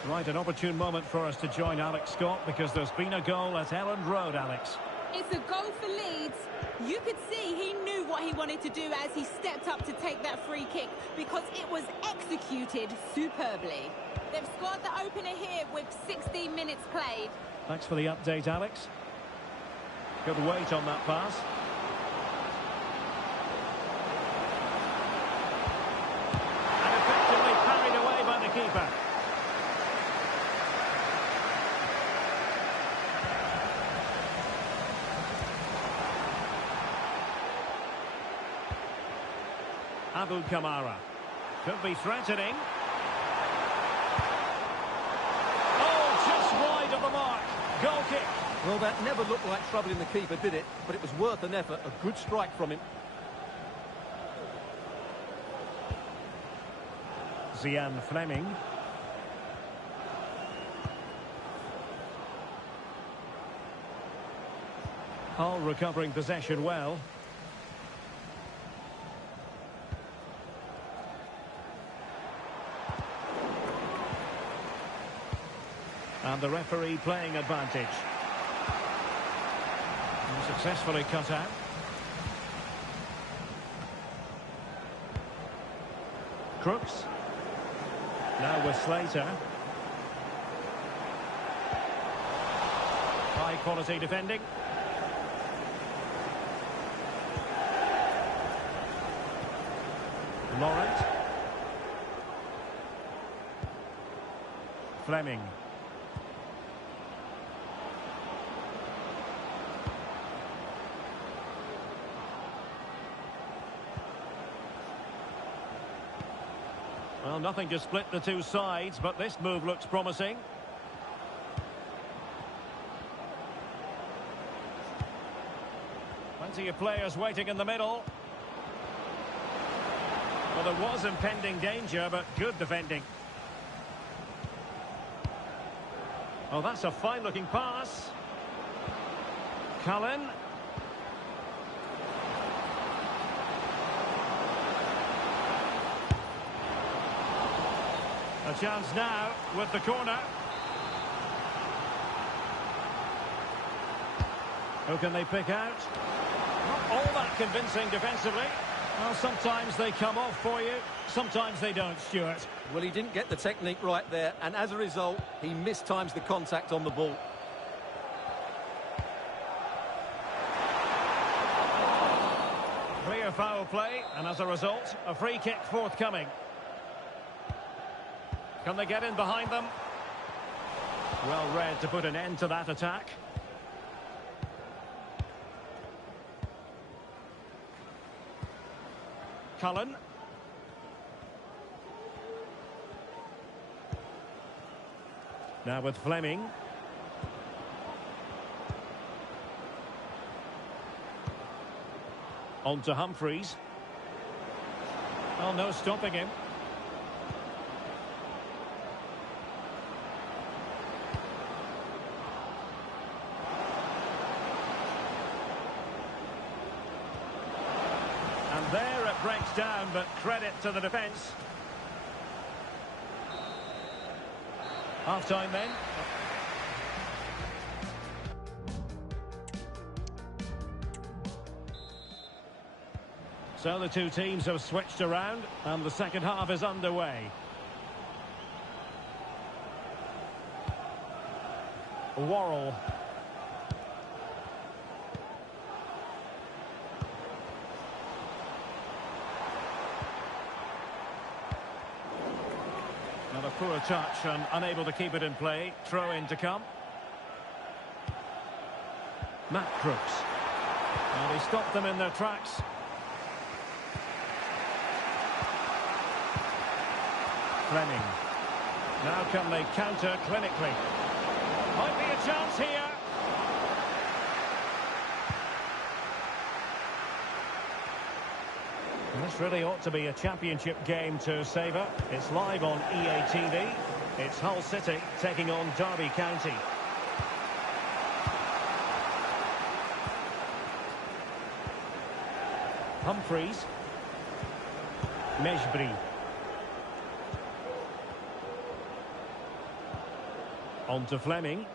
Right, an opportune moment for us to join Alex Scott because there's been a goal at Elland Road, Alex. It's a goal for Leeds. You could see he knew what he wanted to do as he stepped up to take that free kick because it was executed superbly. They've scored the opener here with 16 minutes played. Thanks for the update, Alex. Good weight on that pass. And effectively parried away by the keeper. Abu Kamara. Could be threatening. Oh, just wide of the mark. Goal kick. Well, that never looked like troubling the keeper, did it? But it was worth an effort. A good strike from him. Zian Fleming. Hull recovering possession well. And the referee playing advantage. And successfully cut out. Crooks. Now with Slater. High quality defending. Laurent. Fleming. Well, nothing to split the two sides, but this move looks promising. Plenty of players waiting in the middle. Well, there was impending danger, but good defending. Oh, that's a fine-looking pass. Cullen. A chance now with the corner. Who can they pick out? Not all that convincing defensively. Well, sometimes they come off for you, sometimes they don't, Stuart. Well, he didn't get the technique right there, and as a result, he mistimes the contact on the ball. Clear foul play, and as a result, a free kick forthcoming. Can they get in behind them? Well read to put an end to that attack. Cullen. Now with Fleming. On to Humphreys. Oh, no stopping him. And there it breaks down, but credit to the defence. Half-time then. So the two teams have switched around, and the second half is underway. Worrell. Another poor touch and unable to keep it in play. Throw in to come. Matt Crooks. Well, he stopped them in their tracks. Fleming. Now can they counter clinically? Might be a chance here. This really ought to be a championship game to savour. It's live on EA TV. It's Hull City taking on Derby County. Humphreys. Mejbri. On to Fleming.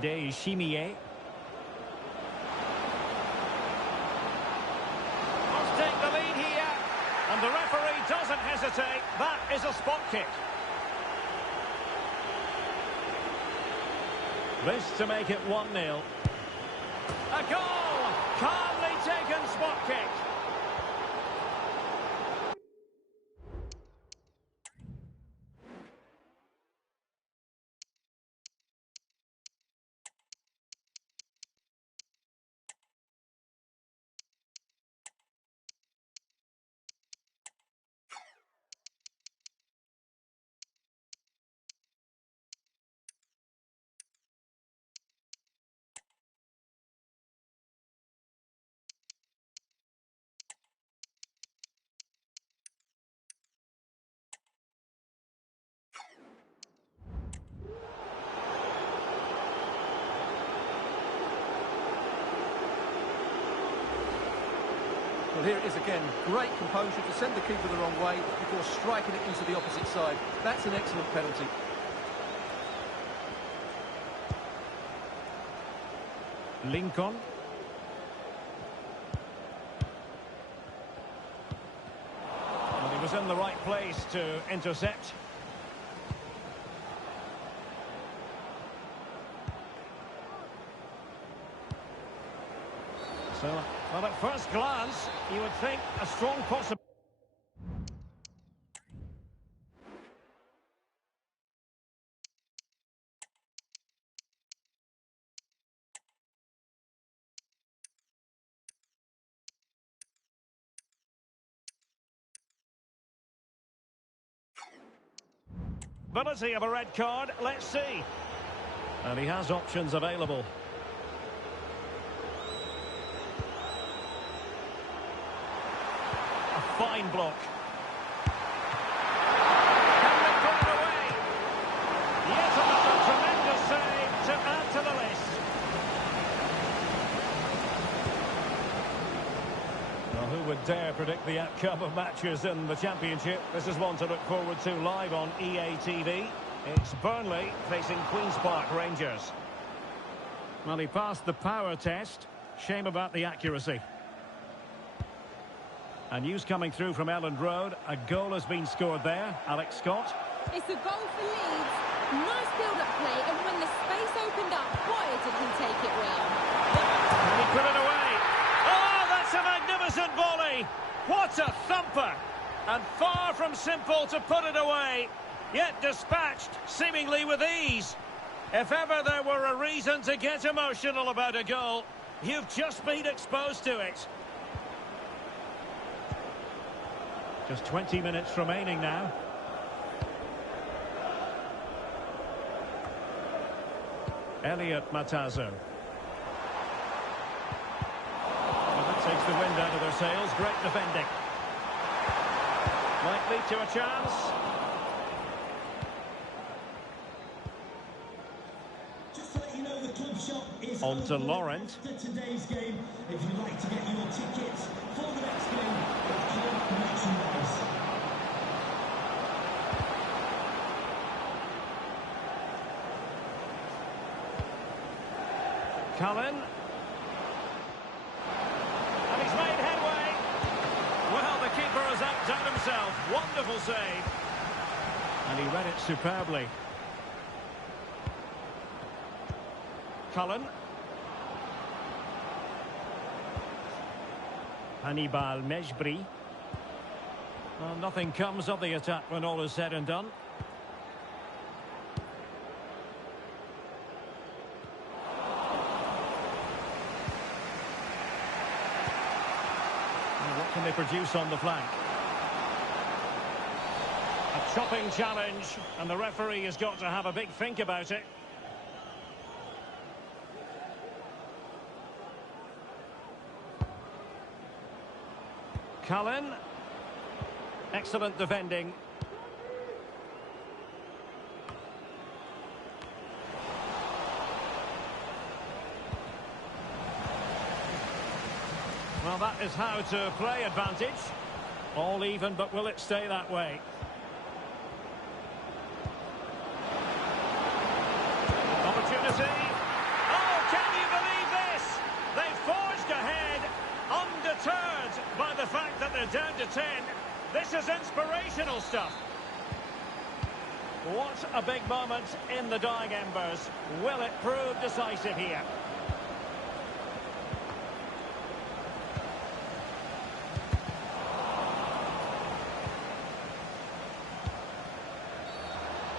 De Chimier. Must take the lead here. And the referee doesn't hesitate. That is a spot kick. This to make it 1-0. A goal! Calmly taken spot kick. Well, here it is again. Great composure to send the keeper the wrong way before striking it into the opposite side. That's an excellent penalty. Lincoln. Well, he was in the right place to intercept. So, well, at first glance, you would think a strong possibility. Ability of a red card, let's see. And he has options available. A fine block. Can they put it away? Yet another tremendous save to add to the list. Well, who would dare predict the outcome of matches in the Championship? This is one to look forward to live on EA TV. It's Burnley facing Queen's Park Rangers. Well, he passed the power test. Shame about the accuracy. And news coming through from Elland Road. A goal has been scored there. Alex Scott. It's a goal for Leeds. Nice build-up play, and when the space opened up, boy, did he take it well. And he put it away. Oh, that's a magnificent And far from simple to put it away, yet dispatched seemingly with ease. If ever there were a reason to get emotional about a goal, you've just been exposed to it. Just 20 minutes remaining now. Elliot Matazo. Well, that takes the wind out of their sails. Great defending. Might lead to a chance. Just to let you know, the club shop is On to open Laurent. after today's game. If you'd like to get your tickets for the next game with Club merchandise. Cullen. And he's made headway. Well, the keeper has outdone himself. Wonderful save. And he read it superbly. Cullen. Hannibal Mejbri. Well, nothing comes of the attack when all is said and done. What can they produce on the flank? A chopping challenge, and the referee has got to have a big think about it. Cullen. Excellent defending. Well, that is how to play advantage. All even, but will it stay that way? Opportunity. Oh, can you believe this? They forged ahead, undeterred by the fact that they're down to 10. This is inspirational stuff. What a big moment in the dying embers. Will it prove decisive here?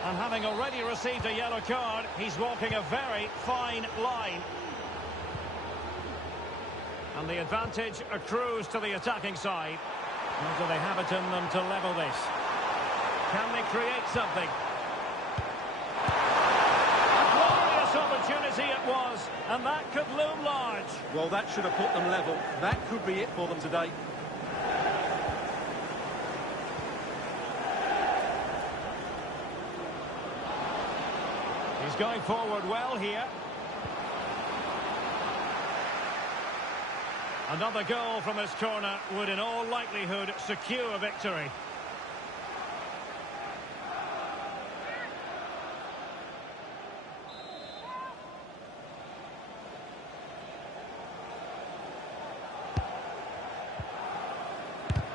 And having already received a yellow card, he's walking a very fine line. And the advantage accrues to the attacking side. Or do they have it in them to level this? Can they create something? A glorious opportunity it was, and that could loom large. Well, that should have put them level. That could be it for them today. He's going forward well here. Another goal from this corner would in all likelihood secure a victory.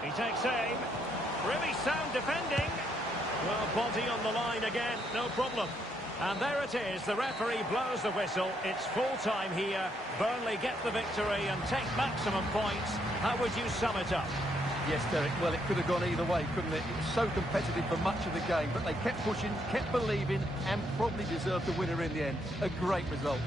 He takes aim. Really sound defending. Well, body on the line again, no problem. And there it is, the referee blows the whistle. It's full-time here. Burnley get the victory and take maximum points. How would you sum it up? Yes, Derek, well, it could have gone either way, couldn't it? It was so competitive for much of the game, but they kept pushing, kept believing, and probably deserved the winner in the end. A great result.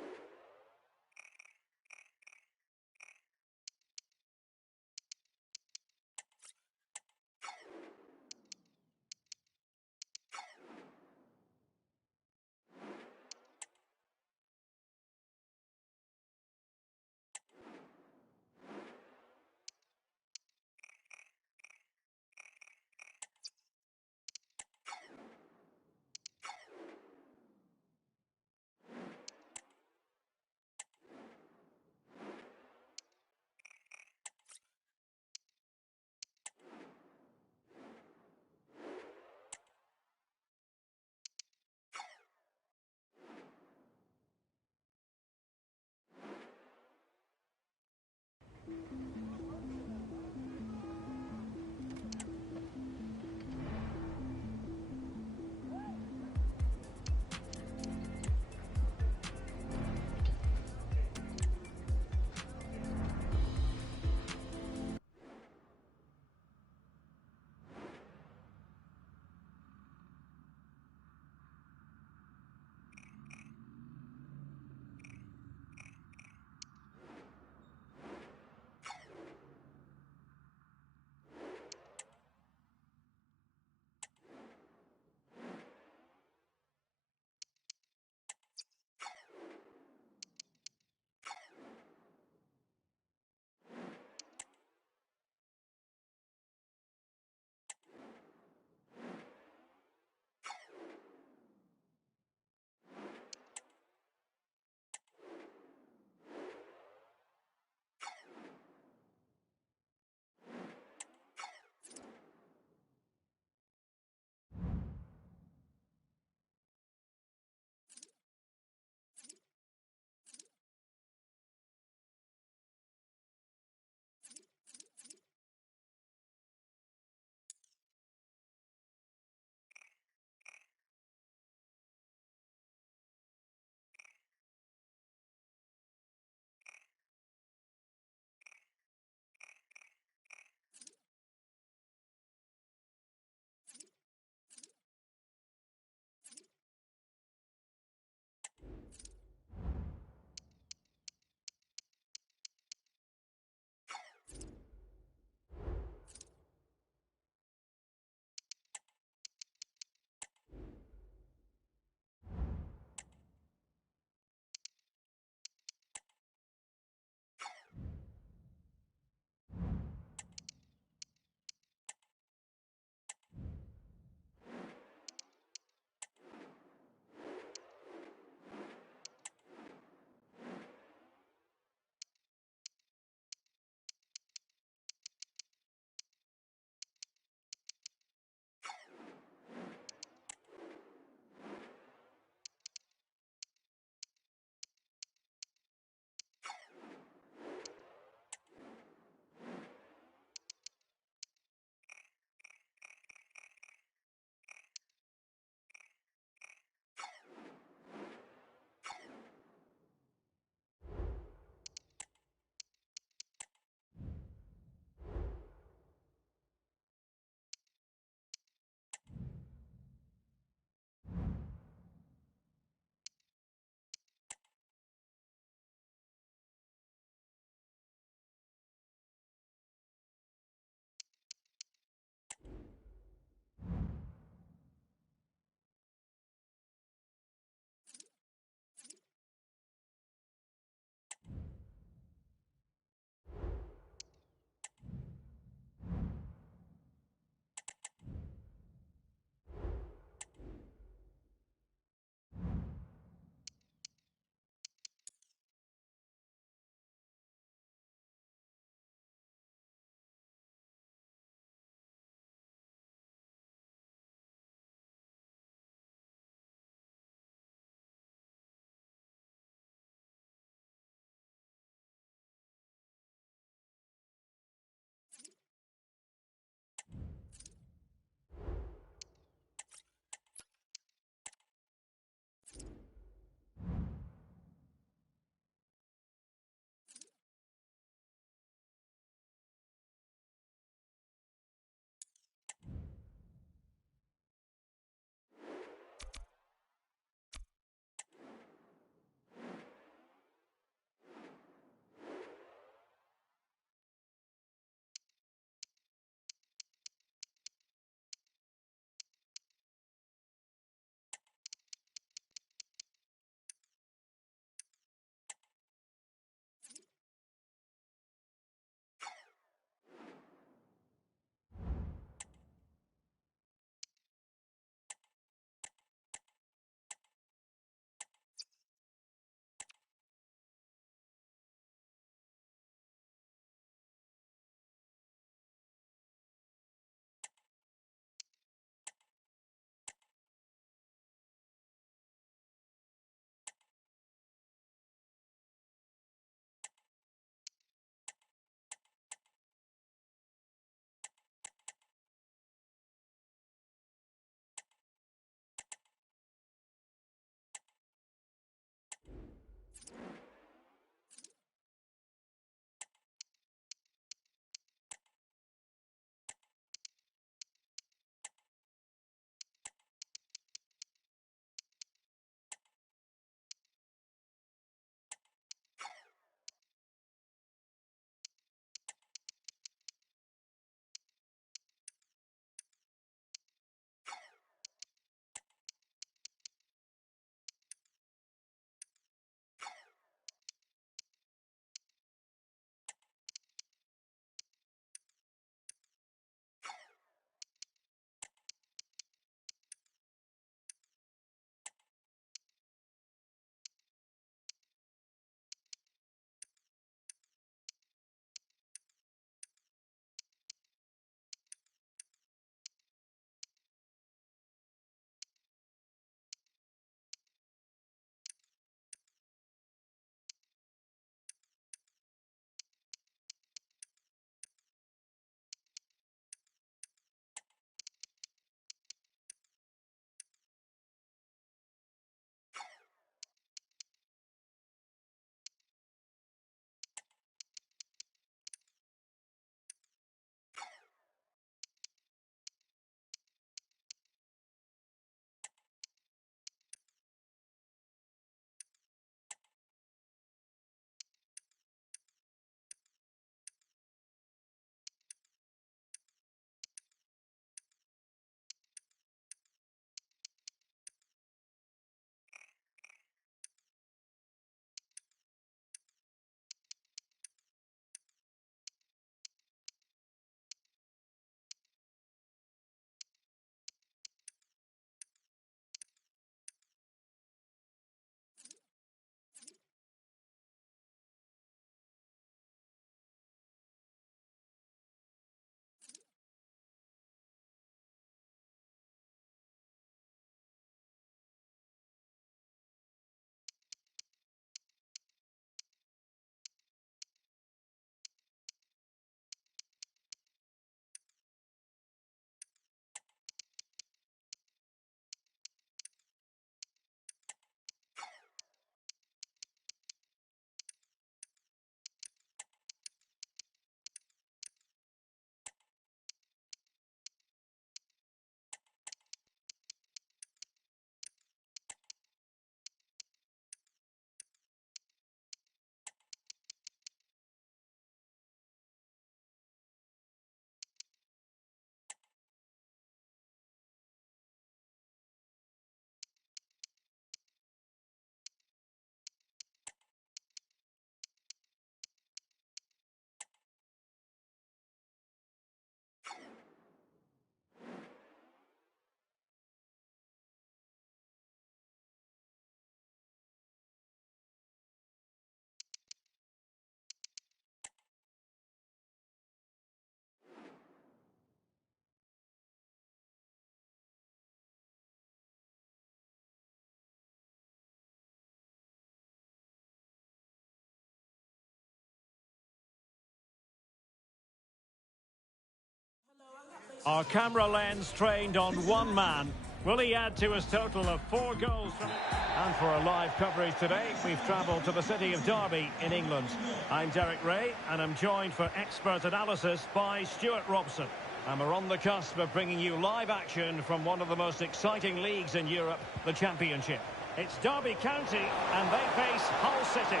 Our camera lens trained on one man. Will he add to his total of 4 goals from it? And for our live coverage today, we've travelled to the city of Derby in England. I'm Derek Ray, and I'm joined for expert analysis by Stuart Robson. And we're on the cusp of bringing you live action from one of the most exciting leagues in Europe, the Championship. It's Derby County, and they face Hull City.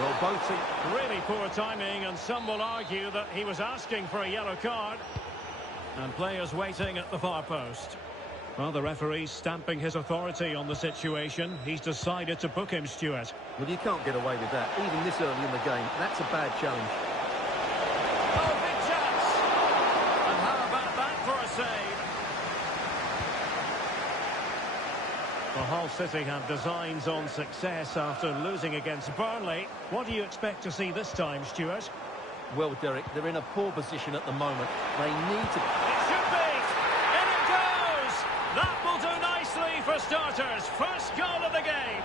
Well, both teams... Really poor timing, and some will argue that he was asking for a yellow card. And players waiting at the far post. Well, the referee's stamping his authority on the situation. He's decided to book him, Stuart. Well, you can't get away with that, even this early in the game. That's a bad challenge. Oh, big chance! And how about that for a save? Well, Hull City have designs on success after losing against Burnley. What do you expect to see this time, Stuart? Well, Derek, they're in a poor position at the moment. They need to... It should be! In it goes! That will do nicely for starters. First goal of the game.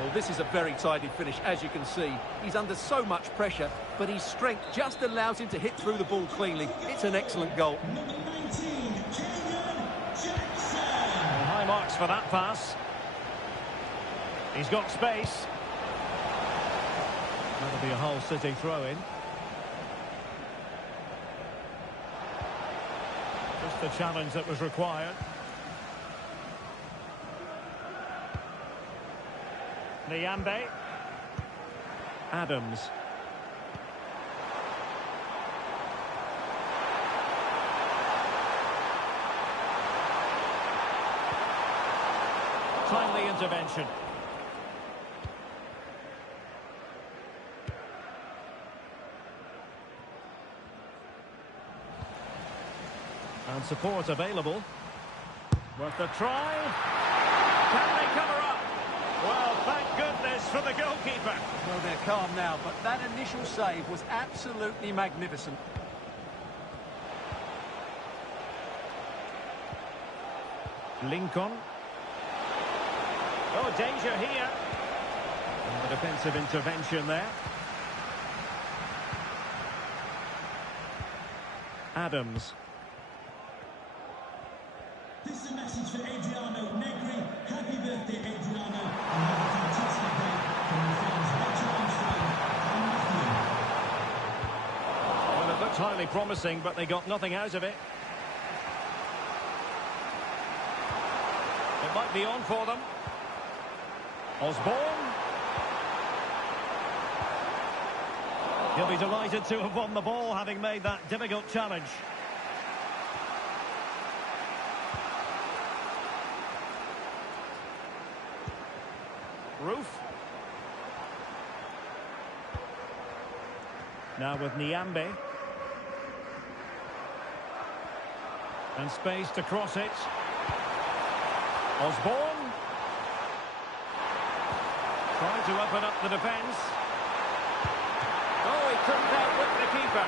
Well, this is a very tidy finish, as you can see. He's under so much pressure, but his strength just allows him to hit through the ball cleanly. It's an excellent goal. Number 19, Jackson. High marks for that pass. He's got space. That'll be a Hull City throw-in. Just the challenge that was required. Niambe. Adams. Timely intervention. And support available. Worth a try. Can they cover up? Well, thank goodness for the goalkeeper. Well, they're calm now, but that initial save was absolutely magnificent. Lincoln. Oh, danger here. And the defensive intervention there. Adams. This is a message for Adriano Negri. Happy birthday, Adriano. And have a fantastic day from your friends Roger Armstrong and Matthew. Well, it looked highly promising, but they got nothing out of it. It might be on for them. Osborne. He'll be delighted to have won the ball, having made that difficult challenge. Roof. Now with Niambe. And space to cross it. Osborne. Trying to open up the defence. Oh, he couldn't outwit the keeper.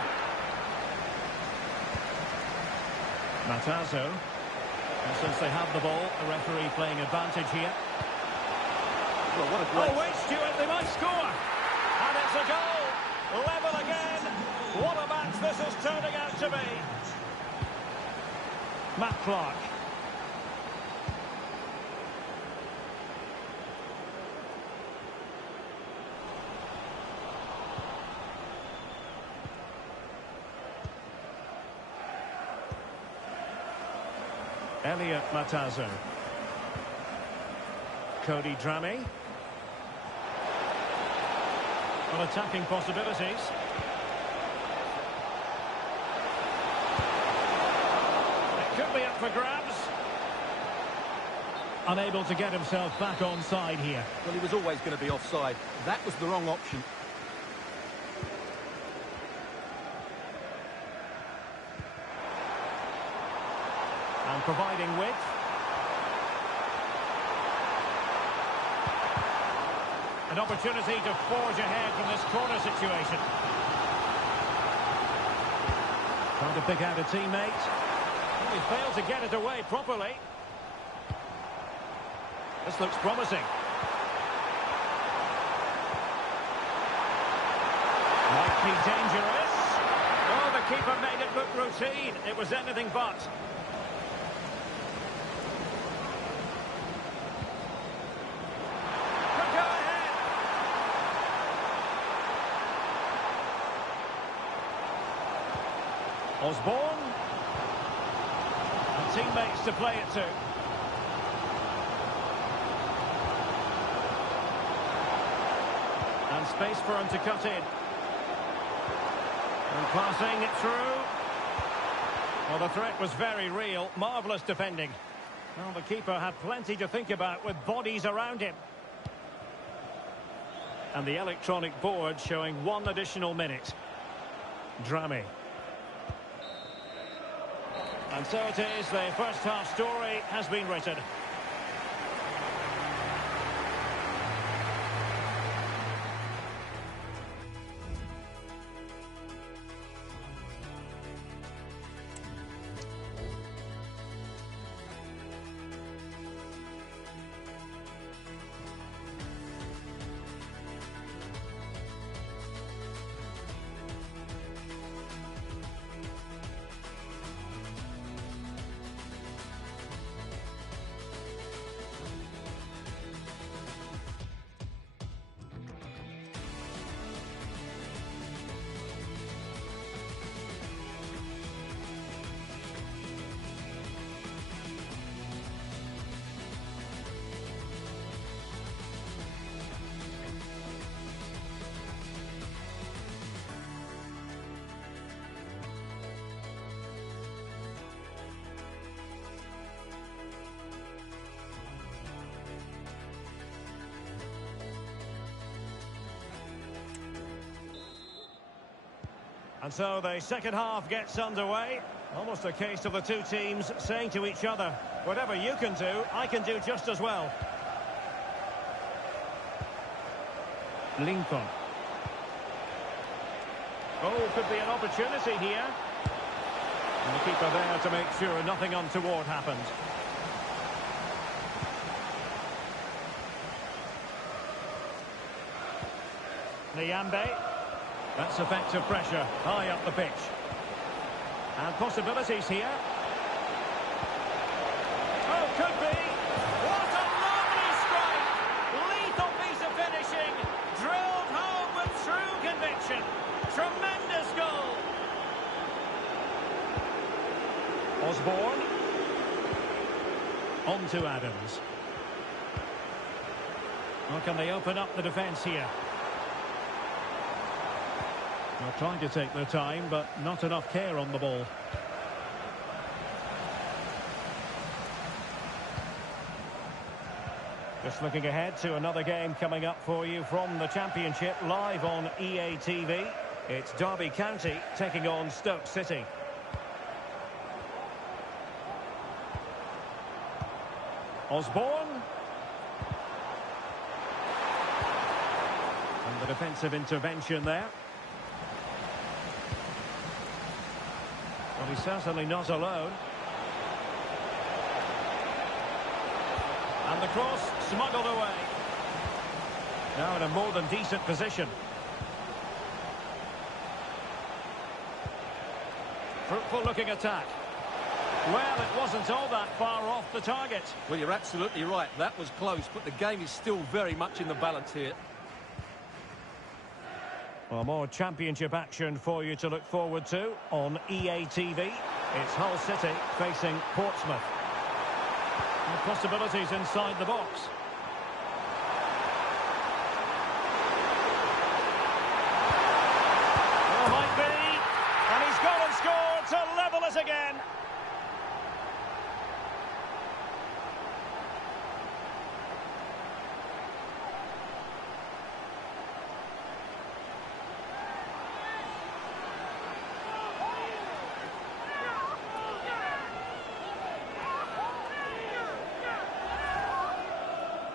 Matazo. And since they have the ball, the referee playing advantage here. Well, what a great... Oh, wait, Stuart, they might score. And it's a goal. Level again. What a match this is turning out to be. Matt Clark. Elliot Matazo. Cody Dramé. Well, attacking possibilities. It could be up for grabs. Unable to get himself back on side here. Well, he was always going to be offside. That was the wrong option. And providing width. An opportunity to forge ahead from this corner situation. Trying to pick out a teammate. Well, he failed to get it away properly. This looks promising. Might be dangerous. Oh, the keeper made it look routine. It was anything but. Could go ahead. Osborne. And teammates to play it to. And space for him to cut in. And passing it through. Well, the threat was very real. Marvellous defending. Well, the keeper had plenty to think about with bodies around him. And the electronic board showing 1 additional minute. Dramé. And so it is, the first half story has been written. And so the second half gets underway. Almost a case of the two teams saying to each other, whatever you can do, I can do just as well. Lincoln. Oh, could be an opportunity here. And the keeper there to make sure nothing untoward happened. Niambe. That's effective pressure, high up the pitch. And possibilities here. Oh, could be. What a lovely strike! Lethal piece of finishing. Drilled home with true conviction. Tremendous goal. Osborne. On to Adams. How can they open up the defence here? They're trying to take their time, but not enough care on the ball. Just looking ahead to another game coming up for you from the Championship, live on EA TV. It's Derby County taking on Stoke City. Osborne. And the defensive intervention there. Well, he's certainly not alone. And the cross smuggled away. Now in a more than decent position. Fruitful looking attack. Well, it wasn't all that far off the target. Well, you're absolutely right. That was close, but the game is still very much in the balance here. Well, more Championship action for you to look forward to on EA TV. It's Hull City facing Portsmouth. And possibilities inside the box. Oh, might be. And he's gone and scored to level us again.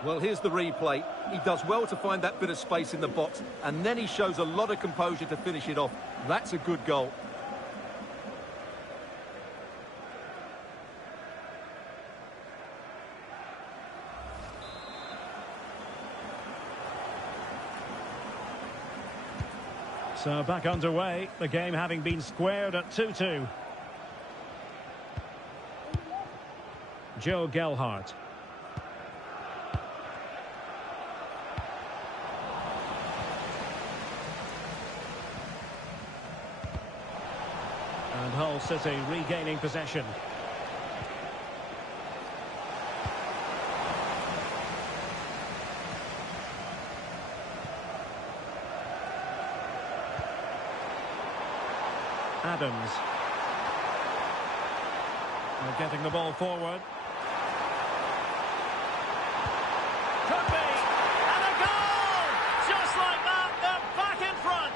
Well, here's the replay. He does well to find that bit of space in the box, and then he shows a lot of composure to finish it off. That's a good goal. So back underway, the game having been squared at 2-2. Joe Gelhardt. And Hull City regaining possession. Adams. They're getting the ball forward. Could be! And a goal! Just like that, they're back in front!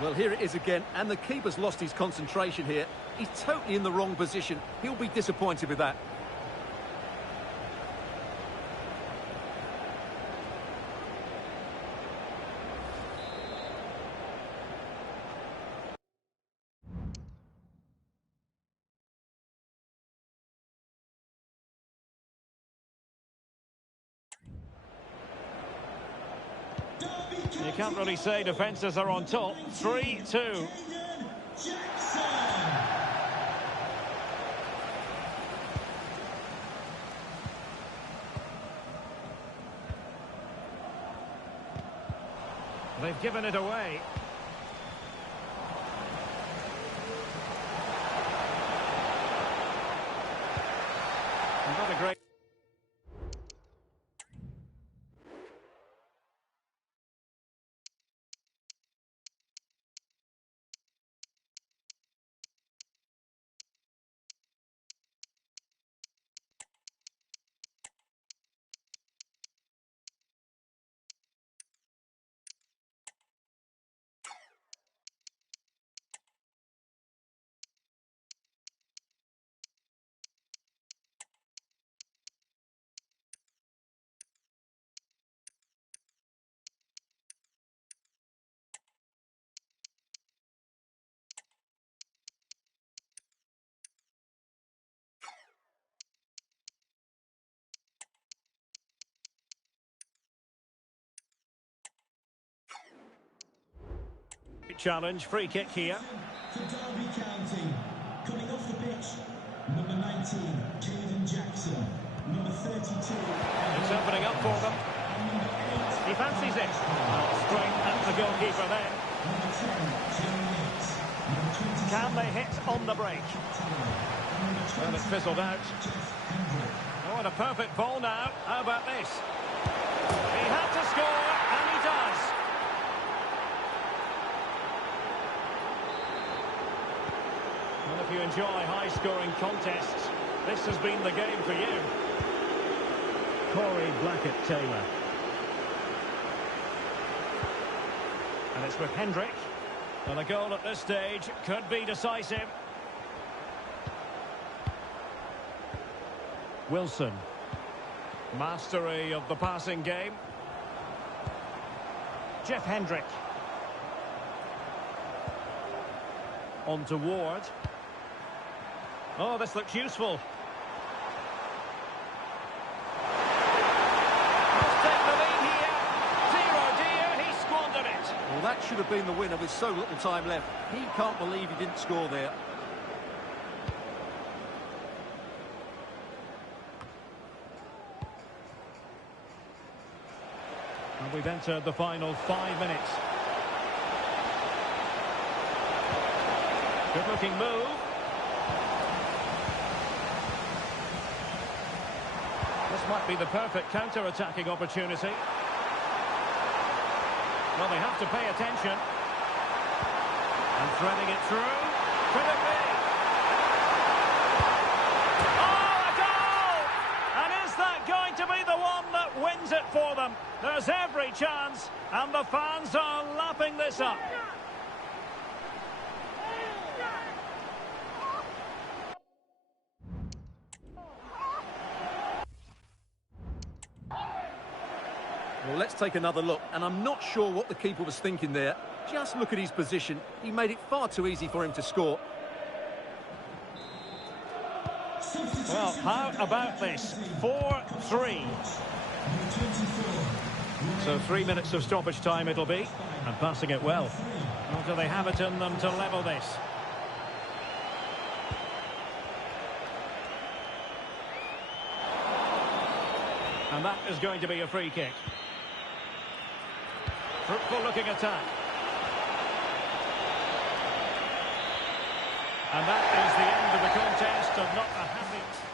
Well, here it is again, and the keeper's lost his concentration here. He's totally in the wrong position. He'll be disappointed with that. You can't really say defences are on top. 3-2. They've given it away. Not a great... Challenge, free kick here. For Derby County, coming off the pitch, number 19, Caden Jackson, number 32. It's opening up for them. He fancies it. Straight at the goalkeeper then. Number 10, Jerry Yates. Number 27, Can they hit on the break? Well, it's fizzled out. Oh, and a perfect ball now. How about this? He had to score, and he does. Well, if you enjoy high-scoring contests, this has been the game for you. Corey Blackett-Taylor. And it's with Hendrick. And a goal at this stage could be decisive. Wilson. Mastery of the passing game. Jeff Hendrick. On to Ward. Oh, this looks useful. Must take the lead here. 0-dear, he squandered it. Well, that should have been the winner with so little time left. He can't believe he didn't score there. And we've entered the final 5 minutes. Good-looking move. This might be the perfect counter-attacking opportunity. Well, they have to pay attention. And threading it through. Could it be? Oh, a goal! And is that going to be the one that wins it for them? There's every chance, and the fans are lapping this up. Well, let's take another look, and I'm not sure what the keeper was thinking there. Just look at his position. He made it far too easy for him to score. Well, how about this? 4-3. So 3 minutes of stoppage time it'll be, and passing it well. Or do they have it in them to level this? And that is going to be a free kick. Fruitful looking attack. And that is the end of the contest, and not a happy...